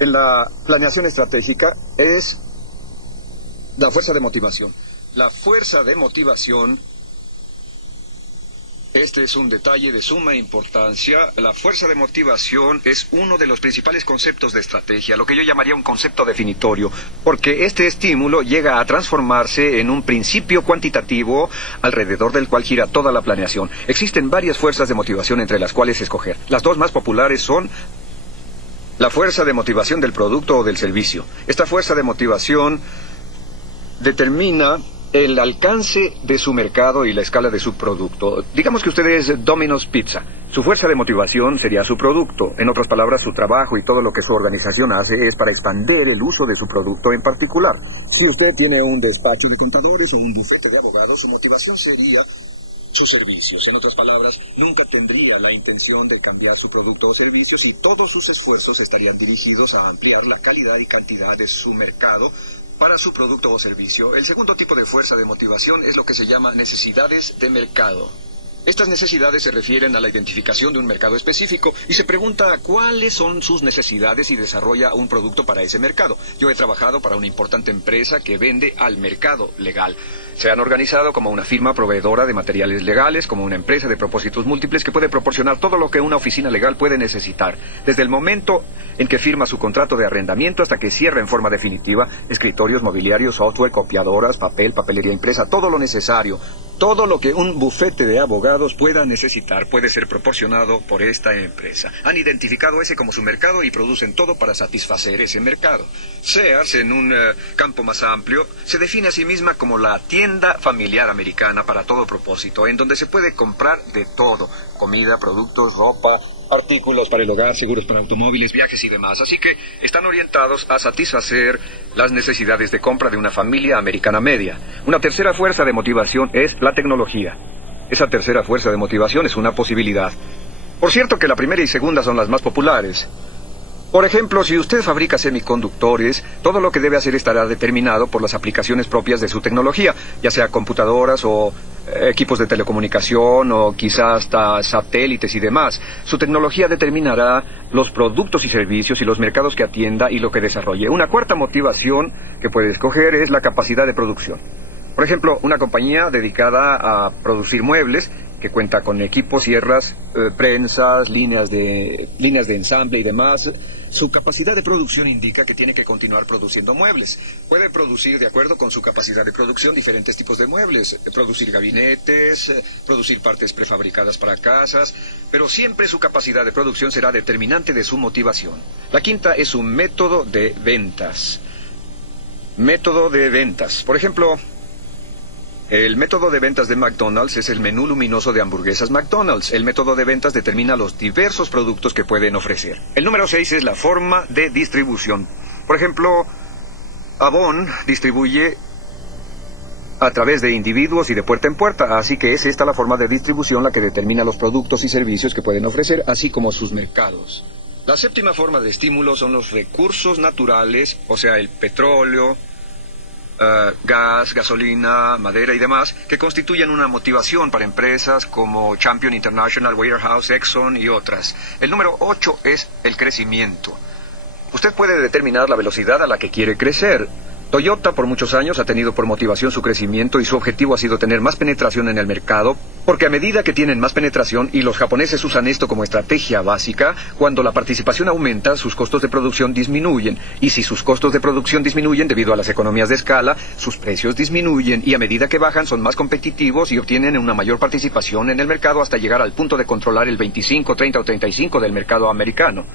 en la planeación estratégica es la fuerza de motivación. La fuerza de motivación. Este es un detalle de suma importancia. La fuerza de motivación es uno de los principales conceptos de estrategia, lo que yo llamaría un concepto definitorio, porque este estímulo llega a transformarse en un principio cuantitativo alrededor del cual gira toda la planeación. Existen varias fuerzas de motivación entre las cuales escoger. Las dos más populares son la fuerza de motivación del producto o del servicio. Esta fuerza de motivación determina el alcance de su mercado y la escala de su producto. Digamos que usted es Domino's Pizza. Su fuerza de motivación sería su producto. En otras palabras, su trabajo y todo lo que su organización hace es para expandir el uso de su producto en particular. Si usted tiene un despacho de contadores o un bufete de abogados, su motivación sería sus servicios. En otras palabras, nunca tendría la intención de cambiar su producto o servicios, y todos sus esfuerzos estarían dirigidos a ampliar la calidad y cantidad de su mercado para su producto o servicio. El segundo tipo de fuerza de motivación es lo que se llama necesidades de mercado. Estas necesidades se refieren a la identificación de un mercado específico y se pregunta cuáles son sus necesidades y desarrolla un producto para ese mercado. Yo he trabajado para una importante empresa que vende al mercado legal. Se han organizado como una firma proveedora de materiales legales, como una empresa de propósitos múltiples que puede proporcionar todo lo que una oficina legal puede necesitar. Desde el momento en que firma su contrato de arrendamiento hasta que cierra en forma definitiva, escritorios, mobiliario, software, copiadoras, papel, papelería impresa, todo lo necesario. Todo lo que un bufete de abogados pueda necesitar puede ser proporcionado por esta empresa. Han identificado ese como su mercado y producen todo para satisfacer ese mercado. Sears, en un campo más amplio, se define a sí misma como la tienda familiar americana para todo propósito, en donde se puede comprar de todo: comida, productos, ropa, artículos para el hogar, seguros para automóviles, viajes y demás. Así que están orientados a satisfacer las necesidades de compra de una familia americana media. Una tercera fuerza de motivación es la tecnología. Esa tercera fuerza de motivación es una posibilidad. Por cierto que la primera y segunda son las más populares. Por ejemplo, si usted fabrica semiconductores, todo lo que debe hacer estará determinado por las aplicaciones propias de su tecnología, ya sea computadoras o equipos de telecomunicación o quizás hasta satélites y demás. Su tecnología determinará los productos y servicios y los mercados que atienda y lo que desarrolle. Una cuarta motivación que puede escoger es la capacidad de producción. Por ejemplo, una compañía dedicada a producir muebles, que cuenta con equipos, sierras, prensas, líneas de ensamble y demás. Su capacidad de producción indica que tiene que continuar produciendo muebles. Puede producir, de acuerdo con su capacidad de producción, diferentes tipos de muebles. Producir gabinetes, producir partes prefabricadas para casas, pero siempre su capacidad de producción será determinante de su motivación. La quinta es un método de ventas. Método de ventas. Por ejemplo, el método de ventas de McDonald's es el menú luminoso de hamburguesas McDonald's. El método de ventas determina los diversos productos que pueden ofrecer. El número 6 es la forma de distribución. Por ejemplo, Avon distribuye a través de individuos y de puerta en puerta, así que es esta la forma de distribución la que determina los productos y servicios que pueden ofrecer, así como sus mercados. La séptima forma de estímulo son los recursos naturales, o sea, el petróleo, gas, gasolina, madera y demás, que constituyen una motivación para empresas como Champion International, Warehouse, Exxon y otras. El número 8 es el crecimiento. Usted puede determinar la velocidad a la que quiere crecer. Toyota por muchos años ha tenido por motivación su crecimiento y su objetivo ha sido tener más penetración en el mercado, porque a medida que tienen más penetración, y los japoneses usan esto como estrategia básica, cuando la participación aumenta, sus costos de producción disminuyen, y si sus costos de producción disminuyen debido a las economías de escala, sus precios disminuyen, y a medida que bajan son más competitivos y obtienen una mayor participación en el mercado hasta llegar al punto de controlar el 25, 30 o 35 del mercado americano.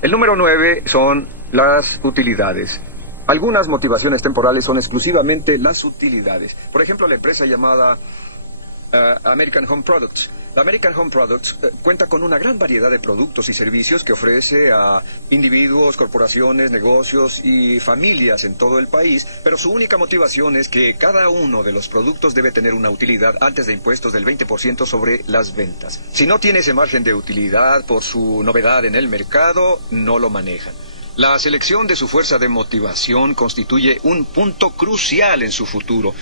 El número 9 son las utilidades. Algunas motivaciones temporales son exclusivamente las utilidades. Por ejemplo, la empresa llamada American Home Products La American Home Products cuenta con una gran variedad de productos y servicios que ofrece a individuos, corporaciones, negocios y familias en todo el país, pero su única motivación es que cada uno de los productos debe tener una utilidad antes de impuestos del 20% sobre las ventas. Si no tiene ese margen de utilidad por su novedad en el mercado, no lo manejan. La selección de su fuerza de motivación constituye un punto crucial en su futuro.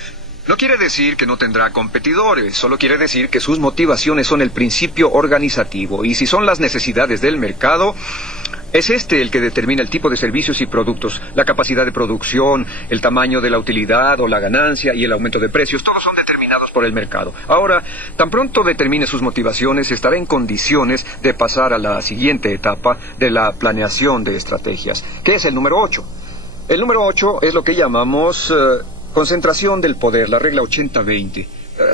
No quiere decir que no tendrá competidores, solo quiere decir que sus motivaciones son el principio organizativo, y si son las necesidades del mercado, es este el que determina el tipo de servicios y productos, la capacidad de producción, el tamaño de la utilidad o la ganancia y el aumento de precios. Todos son determinados por el mercado. Ahora, tan pronto determine sus motivaciones, estará en condiciones de pasar a la siguiente etapa de la planeación de estrategias, que es el número 8. El número 8 es lo que llamamos concentración del poder, la regla 80-20.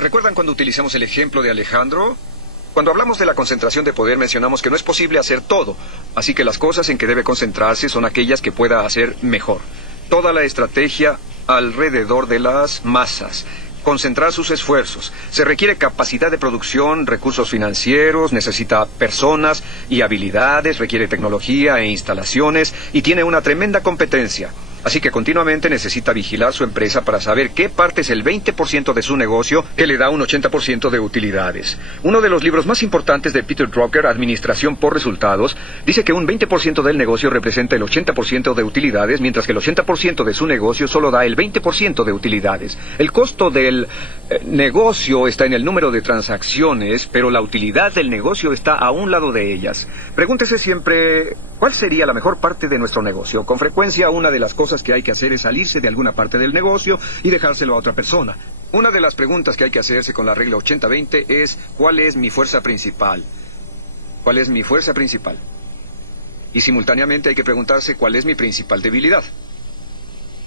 ¿Recuerdan cuando utilizamos el ejemplo de Alejandro? Cuando hablamos de la concentración de poder mencionamos que no es posible hacer todo, así que las cosas en que debe concentrarse son aquellas que pueda hacer mejor. Toda la estrategia alrededor de las masas. Concentrar sus esfuerzos. Se requiere capacidad de producción, recursos financieros, necesita personas y habilidades, requiere tecnología e instalaciones y tiene una tremenda competencia. Así que continuamente necesita vigilar su empresa para saber qué parte es el 20% de su negocio que le da un 80% de utilidades. Uno de los libros más importantes de Peter Drucker, Administración por Resultados, dice que un 20% del negocio representa el 80% de utilidades, mientras que el 80% de su negocio solo da el 20% de utilidades. El costo del negocio está en el número de transacciones, pero la utilidad del negocio está a un lado de ellas. Pregúntese siempre, ¿cuál sería la mejor parte de nuestro negocio? Con frecuencia, una de las cosas que hay que hacer es salirse de alguna parte del negocio y dejárselo a otra persona. Una de las preguntas que hay que hacerse con la regla 80-20 es, ¿cuál es mi fuerza principal? ¿Cuál es mi fuerza principal? Y simultáneamente hay que preguntarse, ¿cuál es mi principal debilidad?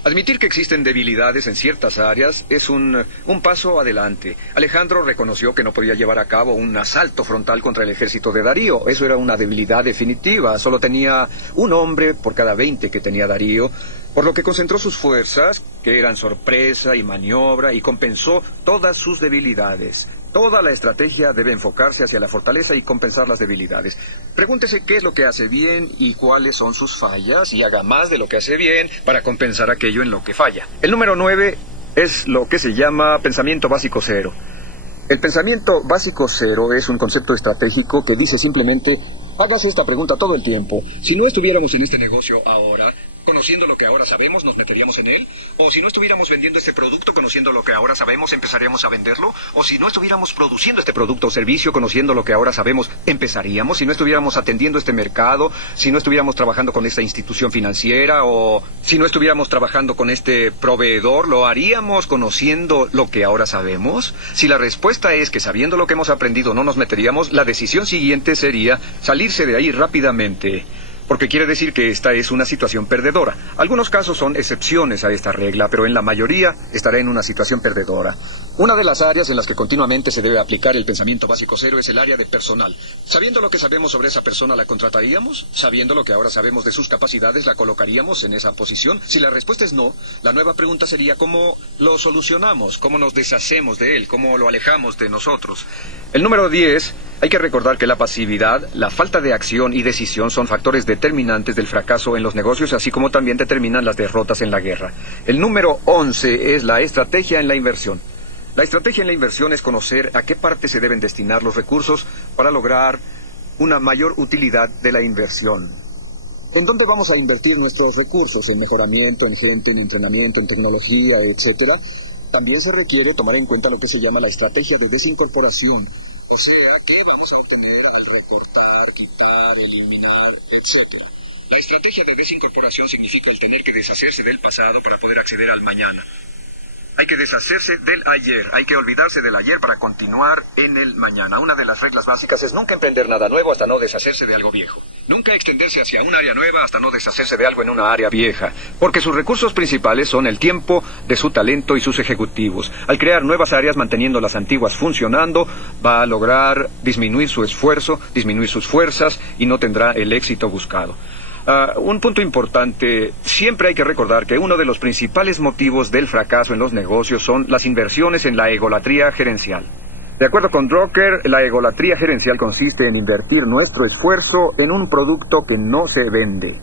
Admitir que existen debilidades en ciertas áreas es un paso adelante. Alejandro reconoció que no podía llevar a cabo un asalto frontal contra el ejército de Darío. Eso era una debilidad definitiva. Solo tenía un hombre por cada 20 que tenía Darío, por lo que concentró sus fuerzas, que eran sorpresa y maniobra, y compensó todas sus debilidades. Toda la estrategia debe enfocarse hacia la fortaleza y compensar las debilidades. Pregúntese qué es lo que hace bien y cuáles son sus fallas, y haga más de lo que hace bien para compensar aquello en lo que falla. El número 9 es lo que se llama pensamiento básico cero. El pensamiento básico cero es un concepto estratégico que dice simplemente, hágase esta pregunta todo el tiempo. Si no estuviéramos en este negocio ahora, conociendo lo que ahora sabemos, ¿nos meteríamos en él? ¿O si no estuviéramos vendiendo este producto, conociendo lo que ahora sabemos, empezaríamos a venderlo? ¿O si no estuviéramos produciendo este producto o servicio, conociendo lo que ahora sabemos, empezaríamos? Si no estuviéramos atendiendo este mercado, si no estuviéramos trabajando con esta institución financiera, o si no estuviéramos trabajando con este proveedor, ¿lo haríamos conociendo lo que ahora sabemos? Si la respuesta es que sabiendo lo que hemos aprendido no nos meteríamos, la decisión siguiente sería salirse de ahí rápidamente, porque quiere decir que esta es una situación perdedora. Algunos casos son excepciones a esta regla, pero en la mayoría estará en una situación perdedora. Una de las áreas en las que continuamente se debe aplicar el pensamiento básico cero es el área de personal. Sabiendo lo que sabemos sobre esa persona, ¿la contrataríamos? Sabiendo lo que ahora sabemos de sus capacidades, ¿la colocaríamos en esa posición? Si la respuesta es no, la nueva pregunta sería ¿cómo lo solucionamos? ¿Cómo nos deshacemos de él? ¿Cómo lo alejamos de nosotros? El número 10, hay que recordar que la pasividad, la falta de acción y decisión son factores determinantes del fracaso en los negocios, así como también determinan las derrotas en la guerra. El número 11 es la estrategia en la inversión. La estrategia en la inversión es conocer a qué parte se deben destinar los recursos para lograr una mayor utilidad de la inversión. ¿En dónde vamos a invertir nuestros recursos? ¿En mejoramiento, en gente, en entrenamiento, en tecnología, etcétera? También se requiere tomar en cuenta lo que se llama la estrategia de desincorporación. O sea, ¿qué vamos a obtener al recortar, quitar, eliminar, etcétera? La estrategia de desincorporación significa el tener que deshacerse del pasado para poder acceder al mañana. Hay que deshacerse del ayer, hay que olvidarse del ayer para continuar en el mañana. Una de las reglas básicas es nunca emprender nada nuevo hasta no deshacerse de algo viejo. Nunca extenderse hacia un área nueva hasta no deshacerse de algo en una área vieja. Porque sus recursos principales son el tiempo de su talento y sus ejecutivos. Al crear nuevas áreas manteniendo las antiguas funcionando, va a lograr disminuir su esfuerzo, disminuir sus fuerzas y no tendrá el éxito buscado. Un punto importante, siempre hay que recordar que uno de los principales motivos del fracaso en los negocios son las inversiones en la egolatría gerencial. De acuerdo con Drucker, la egolatría gerencial consiste en invertir nuestro esfuerzo en un producto que no se vende.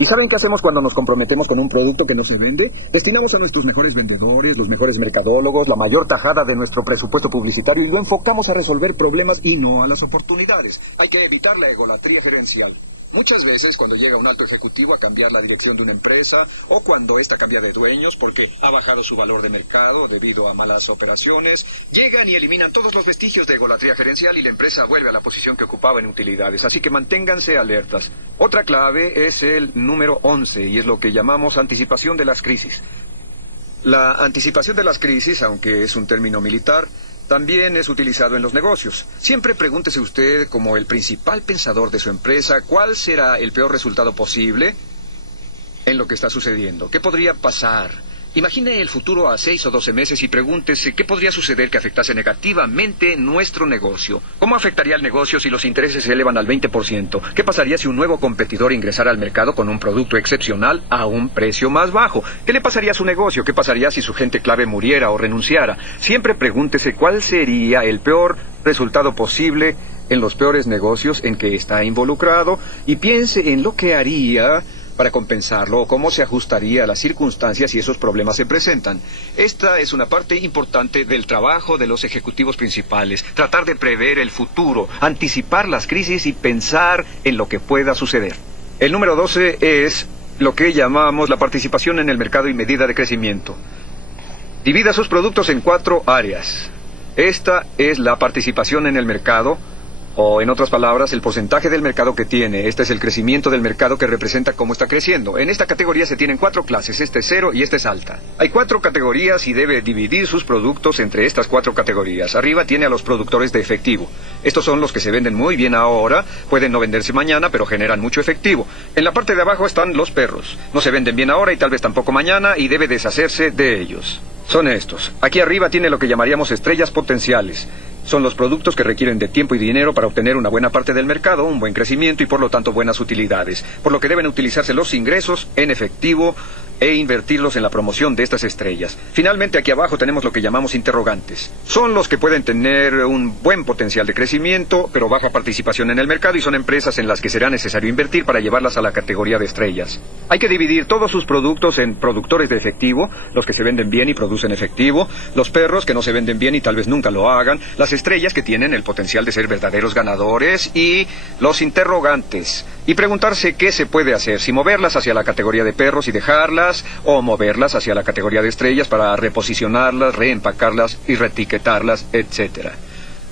¿Y saben qué hacemos cuando nos comprometemos con un producto que no se vende? Destinamos a nuestros mejores vendedores, los mejores mercadólogos, la mayor tajada de nuestro presupuesto publicitario y lo enfocamos a resolver problemas y no a las oportunidades. Hay que evitar la egolatría gerencial. Muchas veces, cuando llega un alto ejecutivo a cambiar la dirección de una empresa, o cuando ésta cambia de dueños porque ha bajado su valor de mercado debido a malas operaciones, llegan y eliminan todos los vestigios de egolatría gerencial y la empresa vuelve a la posición que ocupaba en utilidades. Así que manténganse alertas. Otra clave es el número 11, y es lo que llamamos anticipación de las crisis. La anticipación de las crisis, aunque es un término militar, también es utilizado en los negocios. Siempre pregúntese usted, como el principal pensador de su empresa, ¿cuál será el peor resultado posible en lo que está sucediendo? ¿Qué podría pasar? Imagine el futuro a 6 o 12 meses y pregúntese qué podría suceder que afectase negativamente nuestro negocio. ¿Cómo afectaría el negocio si los intereses se elevan al 20%? ¿Qué pasaría si un nuevo competidor ingresara al mercado con un producto excepcional a un precio más bajo? ¿Qué le pasaría a su negocio? ¿Qué pasaría si su gente clave muriera o renunciara? Siempre pregúntese cuál sería el peor resultado posible en los peores negocios en que está involucrado y piense en lo que haría para compensarlo o cómo se ajustaría a las circunstancias si esos problemas se presentan. Esta es una parte importante del trabajo de los ejecutivos principales, tratar de prever el futuro, anticipar las crisis y pensar en lo que pueda suceder. El número 12 es lo que llamamos la participación en el mercado y medida de crecimiento. Divida sus productos en 4 áreas. Esta es la participación en el mercado, o en otras palabras, el porcentaje del mercado que tiene. Este es el crecimiento del mercado que representa cómo está creciendo. En esta categoría se tienen 4 clases. Este es 0 y este es alta. Hay 4 categorías y debe dividir sus productos entre estas 4 categorías. Arriba tiene a los productores de efectivo. Estos son los que se venden muy bien ahora. Pueden no venderse mañana, pero generan mucho efectivo. En la parte de abajo están los perros. No se venden bien ahora y tal vez tampoco mañana y debe deshacerse de ellos. Son estos. Aquí arriba tiene lo que llamaríamos estrellas potenciales. Son los productos que requieren de tiempo y dinero para obtener una buena parte del mercado, un buen crecimiento y por lo tanto buenas utilidades, por lo que deben utilizarse los ingresos en efectivo e invertirlos en la promoción de estas estrellas. Finalmente, aquí abajo tenemos lo que llamamos interrogantes. Son los que pueden tener un buen potencial de crecimiento, pero baja participación en el mercado y son empresas en las que será necesario invertir para llevarlas a la categoría de estrellas. Hay que dividir todos sus productos en productores de efectivo, los que se venden bien y producen efectivo, los perros que no se venden bien y tal vez nunca lo hagan, las estrellas que tienen el potencial de ser verdaderos ganadores y los interrogantes. Y preguntarse qué se puede hacer, si moverlas hacia la categoría de perros y dejarlas, o moverlas hacia la categoría de estrellas para reposicionarlas, reempacarlas y reetiquetarlas, etc.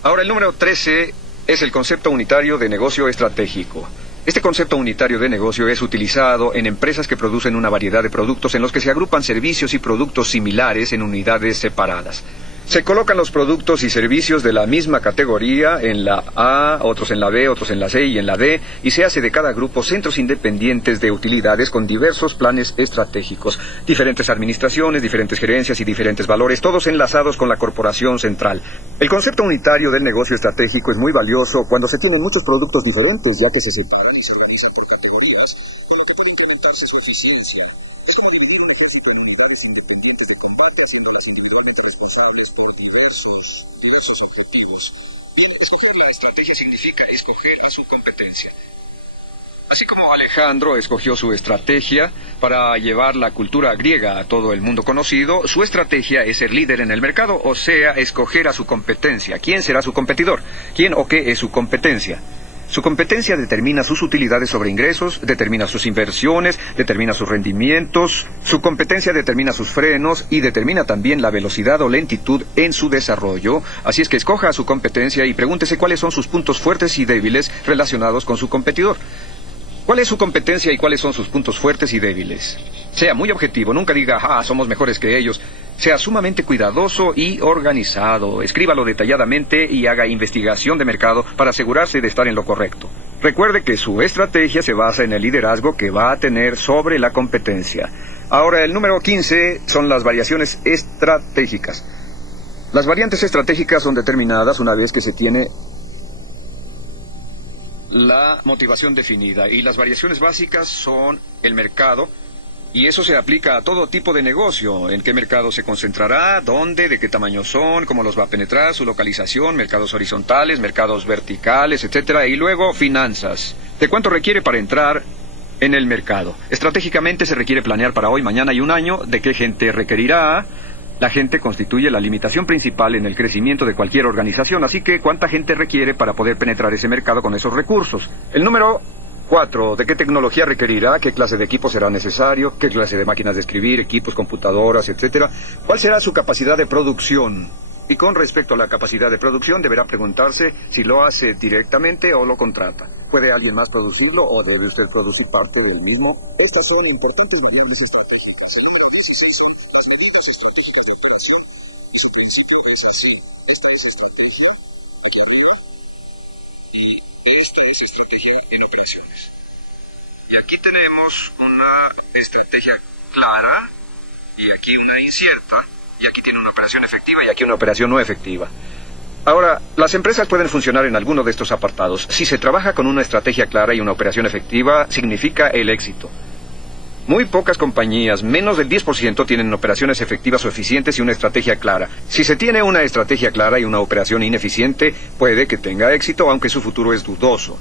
Ahora el número 13 es el concepto unitario de negocio estratégico. Este concepto unitario de negocio es utilizado en empresas que producen una variedad de productos en los que se agrupan servicios y productos similares en unidades separadas. Se colocan los productos y servicios de la misma categoría en la A, otros en la B, otros en la C y en la D, y se hace de cada grupo centros independientes de utilidades con diversos planes estratégicos, diferentes administraciones, diferentes gerencias y diferentes valores, todos enlazados con la corporación central. El concepto unitario del negocio estratégico es muy valioso cuando se tienen muchos productos diferentes, ya que se separan y se organizan por categorías, con lo que puede incrementarse su eficiencia. Es como dividir un ejército en unidades independientes de combate, haciéndolas individualmente responsables por diversos objetivos. Bien, escoger la estrategia significa escoger a su competencia. Así como Alejandro escogió su estrategia para llevar la cultura griega a todo el mundo conocido, su estrategia es ser líder en el mercado, o sea, escoger a su competencia. ¿Quién será su competidor? ¿Quién o qué es su competencia? Su competencia determina sus utilidades sobre ingresos, determina sus inversiones, determina sus rendimientos, su competencia determina sus frenos y determina también la velocidad o lentitud en su desarrollo. Así es que escoja a su competencia y pregúntese cuáles son sus puntos fuertes y débiles relacionados con su competidor. ¿Cuál es su competencia y cuáles son sus puntos fuertes y débiles? Sea muy objetivo, nunca diga, somos mejores que ellos. Sea sumamente cuidadoso y organizado. Escríbalo detalladamente y haga investigación de mercado para asegurarse de estar en lo correcto. Recuerde que su estrategia se basa en el liderazgo que va a tener sobre la competencia. Ahora, el número 15 son las variaciones estratégicas. Las variantes estratégicas son determinadas una vez que se tiene la motivación definida, y las variaciones básicas son el mercado, Y eso se aplica a todo tipo de negocio. ¿En qué mercado se concentrará? ¿Dónde? ¿De qué tamaño son? ¿Cómo los va a penetrar? ¿Su localización? ¿Mercados horizontales? ¿Mercados verticales? Etcétera. Y luego, finanzas. ¿De cuánto requiere para entrar en el mercado? Estratégicamente se requiere planear para hoy, mañana y un año. ¿De qué gente requerirá? La gente constituye la limitación principal en el crecimiento de cualquier organización. Así que, ¿cuánta gente requiere para poder penetrar ese mercado con esos recursos? El número 4. ¿De qué tecnología requerirá? ¿Qué clase de equipo será necesario? ¿Qué clase de máquinas de escribir, equipos, computadoras, etcétera? ¿Cuál será su capacidad de producción? Y con respecto a la capacidad de producción, deberá preguntarse si lo hace directamente o lo contrata. ¿Puede alguien más producirlo o debe usted producir parte del mismo? Estas son importantes medidas estratégicas. Y aquí tenemos una estrategia clara, y aquí una incierta, y aquí tiene una operación efectiva, y aquí una operación no efectiva. Ahora, las empresas pueden funcionar en alguno de estos apartados. Si se trabaja con una estrategia clara y una operación efectiva, significa el éxito. Muy pocas compañías, menos del 10%, tienen operaciones efectivas o eficientes y una estrategia clara. Si se tiene una estrategia clara y una operación ineficiente, puede que tenga éxito, aunque su futuro es dudoso.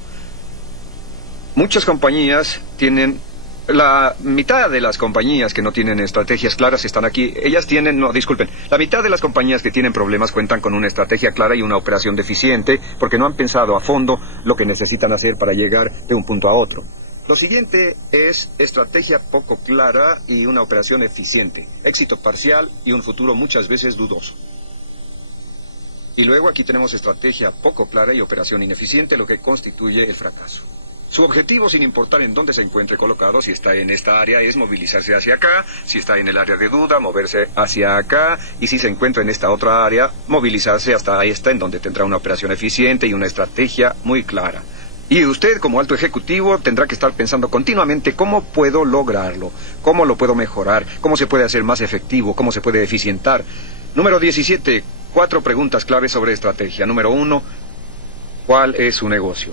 Muchas compañías tienen... La mitad de las compañías que no tienen estrategias claras están aquí. Ellas tienen... No, disculpen. La mitad de las compañías que tienen problemas cuentan con una estrategia clara y una operación deficiente porque no han pensado a fondo lo que necesitan hacer para llegar de un punto a otro. Lo siguiente es estrategia poco clara y una operación eficiente. Éxito parcial y un futuro muchas veces dudoso. Y luego aquí tenemos estrategia poco clara y operación ineficiente, lo que constituye el fracaso. Su objetivo, sin importar en dónde se encuentre colocado, si está en esta área, es movilizarse hacia acá, si está en el área de duda, moverse hacia acá, y si se encuentra en esta otra área, movilizarse hasta esta, en donde tendrá una operación eficiente y una estrategia muy clara. Y usted, como alto ejecutivo, tendrá que estar pensando continuamente cómo puedo lograrlo, cómo lo puedo mejorar, cómo se puede hacer más efectivo, cómo se puede eficientar. Número 17. 4 preguntas claves sobre estrategia. Número 1. ¿Cuál es su negocio?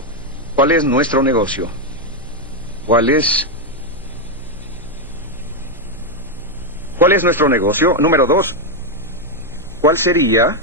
¿Cuál es nuestro negocio? ¿Cuál es nuestro negocio? Número 2. ¿Cuál sería?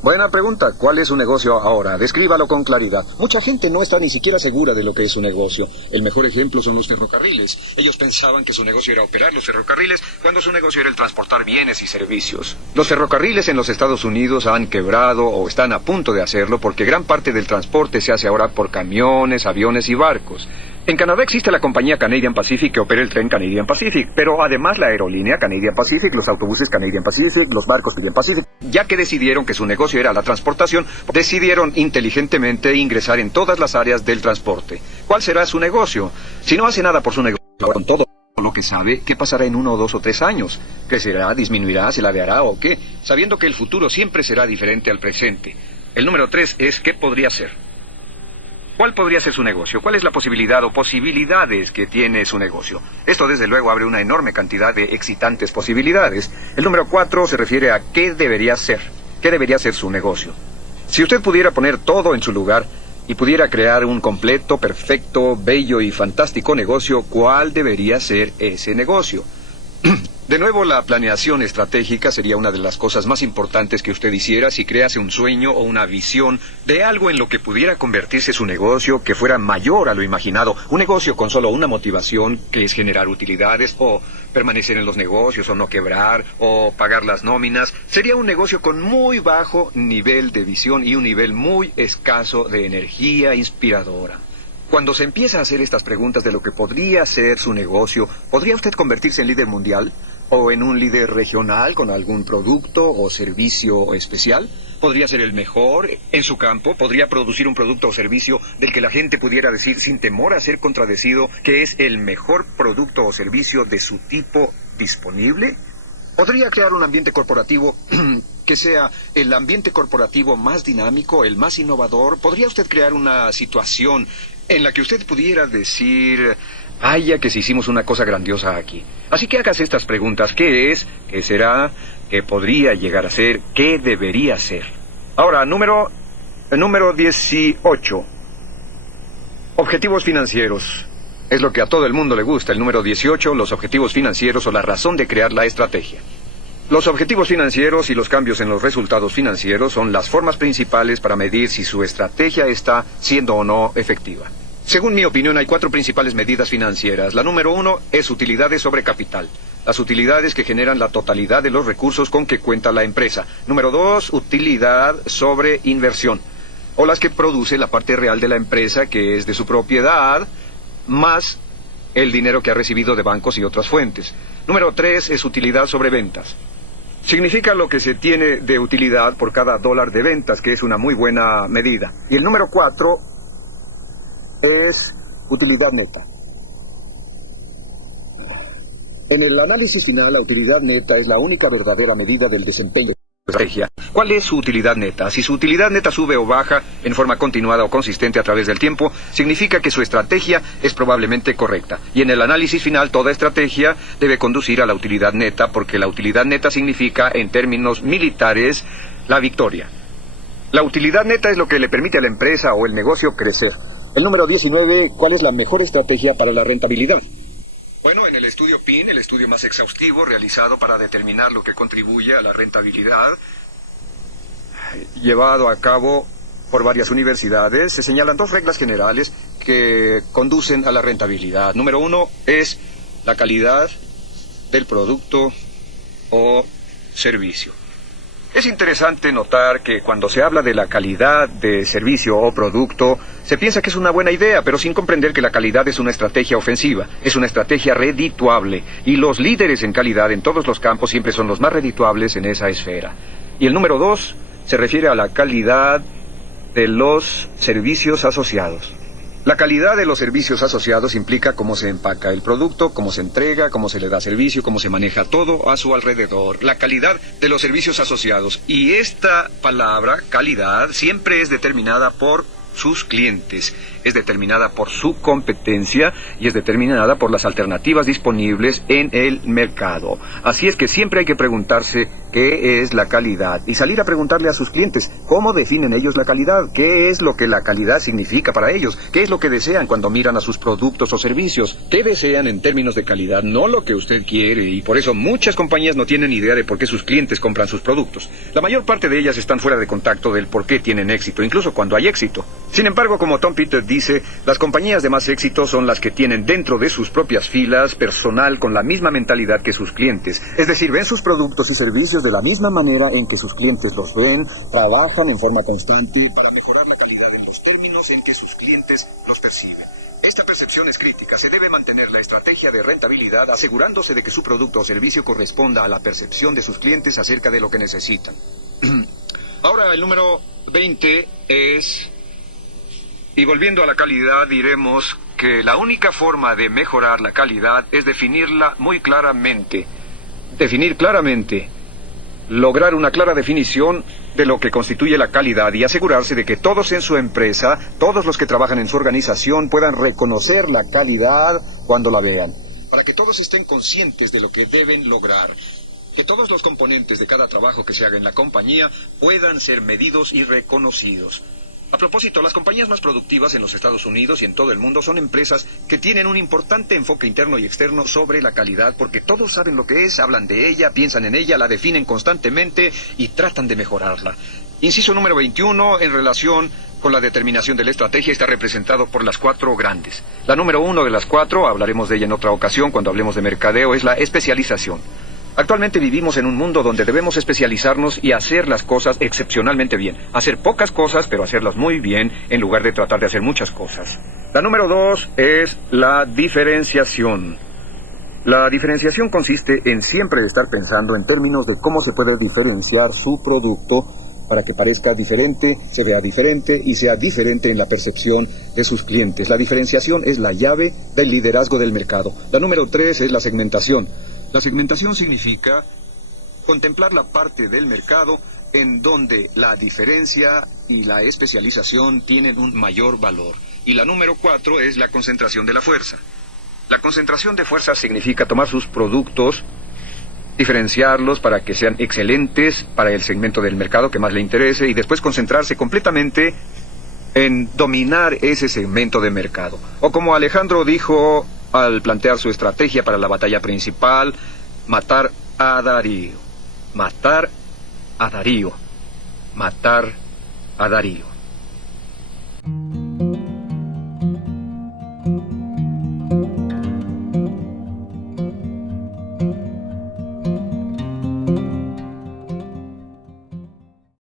Buena pregunta. ¿Cuál es su negocio ahora? Descríbalo con claridad. Mucha gente no está ni siquiera segura de lo que es su negocio. El mejor ejemplo son los ferrocarriles. Ellos pensaban que su negocio era operar los ferrocarriles, cuando su negocio era el transportar bienes y servicios. Los ferrocarriles en los Estados Unidos han quebrado o están a punto de hacerlo porque gran parte del transporte se hace ahora por camiones, aviones y barcos. En Canadá existe la compañía Canadian Pacific que opera el tren Canadian Pacific, pero además la aerolínea Canadian Pacific, los autobuses Canadian Pacific, los barcos Canadian Pacific. Ya que decidieron que su negocio era la transportación, decidieron inteligentemente ingresar en todas las áreas del transporte. ¿Cuál será su negocio? Si no hace nada por su negocio, con todo lo que sabe, ¿qué pasará en 1, 2 o 3 años? ¿Crecerá, disminuirá, se ladeará o qué? Sabiendo que el futuro siempre será diferente al presente. El número 3 es ¿qué podría ser? ¿Cuál podría ser su negocio? ¿Cuál es la posibilidad o posibilidades que tiene su negocio? Esto desde luego abre una enorme cantidad de excitantes posibilidades. El número 4 se refiere a ¿qué debería ser? ¿Qué debería ser su negocio? Si usted pudiera poner todo en su lugar y pudiera crear un completo, perfecto, bello y fantástico negocio, ¿cuál debería ser ese negocio? De nuevo, la planeación estratégica sería una de las cosas más importantes que usted hiciera si crease un sueño o una visión de algo en lo que pudiera convertirse su negocio que fuera mayor a lo imaginado. Un negocio con solo una motivación, que es generar utilidades, o permanecer en los negocios, o no quebrar, o pagar las nóminas. Sería un negocio con muy bajo nivel de visión y un nivel muy escaso de energía inspiradora. Cuando se empieza a hacer estas preguntas de lo que podría ser su negocio, ¿podría usted convertirse en líder mundial? ¿O en un líder regional con algún producto o servicio especial? ¿Podría ser el mejor en su campo? ¿Podría producir un producto o servicio del que la gente pudiera decir sin temor a ser contradecido que es el mejor producto o servicio de su tipo disponible? ¿Podría crear un ambiente corporativo que sea el ambiente corporativo más dinámico, el más innovador? ¿Podría usted crear una situación en la que usted pudiera decir, vaya que si hicimos una cosa grandiosa aquí? Así que hagas estas preguntas: ¿qué es? ¿Qué será? ¿Qué podría llegar a ser? ¿Qué debería ser? Ahora, número 18. Objetivos financieros. es lo que a todo el mundo le gusta. El número 18, los objetivos financieros o la razón de crear la estrategia. Los objetivos financieros y los cambios en los resultados financieros son las formas principales para medir si su estrategia está siendo o no efectiva. Según mi opinión, hay 4 principales medidas financieras. La número 1 es utilidades sobre capital. Las utilidades que generan la totalidad de los recursos con que cuenta la empresa. Número 2, utilidad sobre inversión, o las que produce la parte real de la empresa, que es de su propiedad, más el dinero que ha recibido de bancos y otras fuentes. Número 3 es utilidad sobre ventas. Significa lo que se tiene de utilidad por cada dólar de ventas, que es una muy buena medida. Y el número 4 es utilidad neta. En el análisis final, la utilidad neta es la única verdadera medida del desempeño de la estrategia. ¿Cuál es su utilidad neta? Si su utilidad neta sube o baja en forma continuada o consistente a través del tiempo, significa que su estrategia es probablemente correcta. Y en el análisis final, toda estrategia debe conducir a la utilidad neta, porque la utilidad neta significa, en términos militares, la victoria. La utilidad neta es lo que le permite a la empresa o el negocio crecer. El número 19, ¿cuál es la mejor estrategia para la rentabilidad? Bueno, en el estudio PIN, el estudio más exhaustivo realizado para determinar lo que contribuye a la rentabilidad, llevado a cabo por varias universidades, se señalan 2 reglas generales que conducen a la rentabilidad. Número 1 es la calidad del producto o servicio. Es interesante notar que cuando se habla de la calidad de servicio o producto, se piensa que es una buena idea, pero sin comprender que la calidad es una estrategia ofensiva, es una estrategia redituable, y los líderes en calidad en todos los campos siempre son los más redituables en esa esfera. Y el número 2 se refiere a la calidad de los servicios asociados. La calidad de los servicios asociados implica cómo se empaca el producto, cómo se entrega, cómo se le da servicio, cómo se maneja todo a su alrededor. La calidad de los servicios asociados. Y esta palabra, calidad, siempre es determinada por sus clientes, es determinada por su competencia y es determinada por las alternativas disponibles en el mercado. Así es que siempre hay que preguntarse qué es la calidad y salir a preguntarle a sus clientes cómo definen ellos la calidad, qué es lo que la calidad significa para ellos, qué es lo que desean cuando miran a sus productos o servicios, qué desean en términos de calidad, no lo que usted quiere, y por eso muchas compañías no tienen idea de por qué sus clientes compran sus productos. La mayor parte de ellas están fuera de contacto del por qué tienen éxito, incluso cuando hay éxito. Sin embargo, como Tom Peters dice, las compañías de más éxito son las que tienen dentro de sus propias filas personal con la misma mentalidad que sus clientes. Es decir, ven sus productos y servicios de la misma manera en que sus clientes los ven, trabajan en forma constante para mejorar la calidad en los términos en que sus clientes los perciben. Esta percepción es crítica. Se debe mantener la estrategia de rentabilidad asegurándose de que su producto o servicio corresponda a la percepción de sus clientes acerca de lo que necesitan. Ahora, el número 20 es... Y volviendo a la calidad, diremos que la única forma de mejorar la calidad es definirla muy claramente. Definir claramente. Lograr una clara definición de lo que constituye la calidad y asegurarse de que todos en su empresa, todos los que trabajan en su organización, puedan reconocer la calidad cuando la vean. Para que todos estén conscientes de lo que deben lograr. Que todos los componentes de cada trabajo que se haga en la compañía puedan ser medidos y reconocidos. A propósito, las compañías más productivas en los Estados Unidos y en todo el mundo son empresas que tienen un importante enfoque interno y externo sobre la calidad, porque todos saben lo que es, hablan de ella, piensan en ella, la definen constantemente y tratan de mejorarla. Inciso número 21, en relación con la determinación de la estrategia, está representado por las 4 grandes. La número 1 de las 4, hablaremos de ella en otra ocasión cuando hablemos de mercadeo, es la especialización. Actualmente vivimos en un mundo donde debemos especializarnos y hacer las cosas excepcionalmente bien. Hacer pocas cosas, pero hacerlas muy bien, en lugar de tratar de hacer muchas cosas. La número 2 es la diferenciación. La diferenciación consiste en siempre estar pensando en términos de cómo se puede diferenciar su producto para que parezca diferente, se vea diferente y sea diferente en la percepción de sus clientes. La diferenciación es la llave del liderazgo del mercado. La número 3 es la segmentación. La segmentación significa contemplar la parte del mercado en donde la diferencia y la especialización tienen un mayor valor. Y la número 4 es la concentración de la fuerza. La concentración de fuerza significa tomar sus productos, diferenciarlos para que sean excelentes para el segmento del mercado que más le interese y después concentrarse completamente en dominar ese segmento de mercado. O como Alejandro dijo al plantear su estrategia para la batalla principal, matar a Darío. Matar a Darío. Matar a Darío.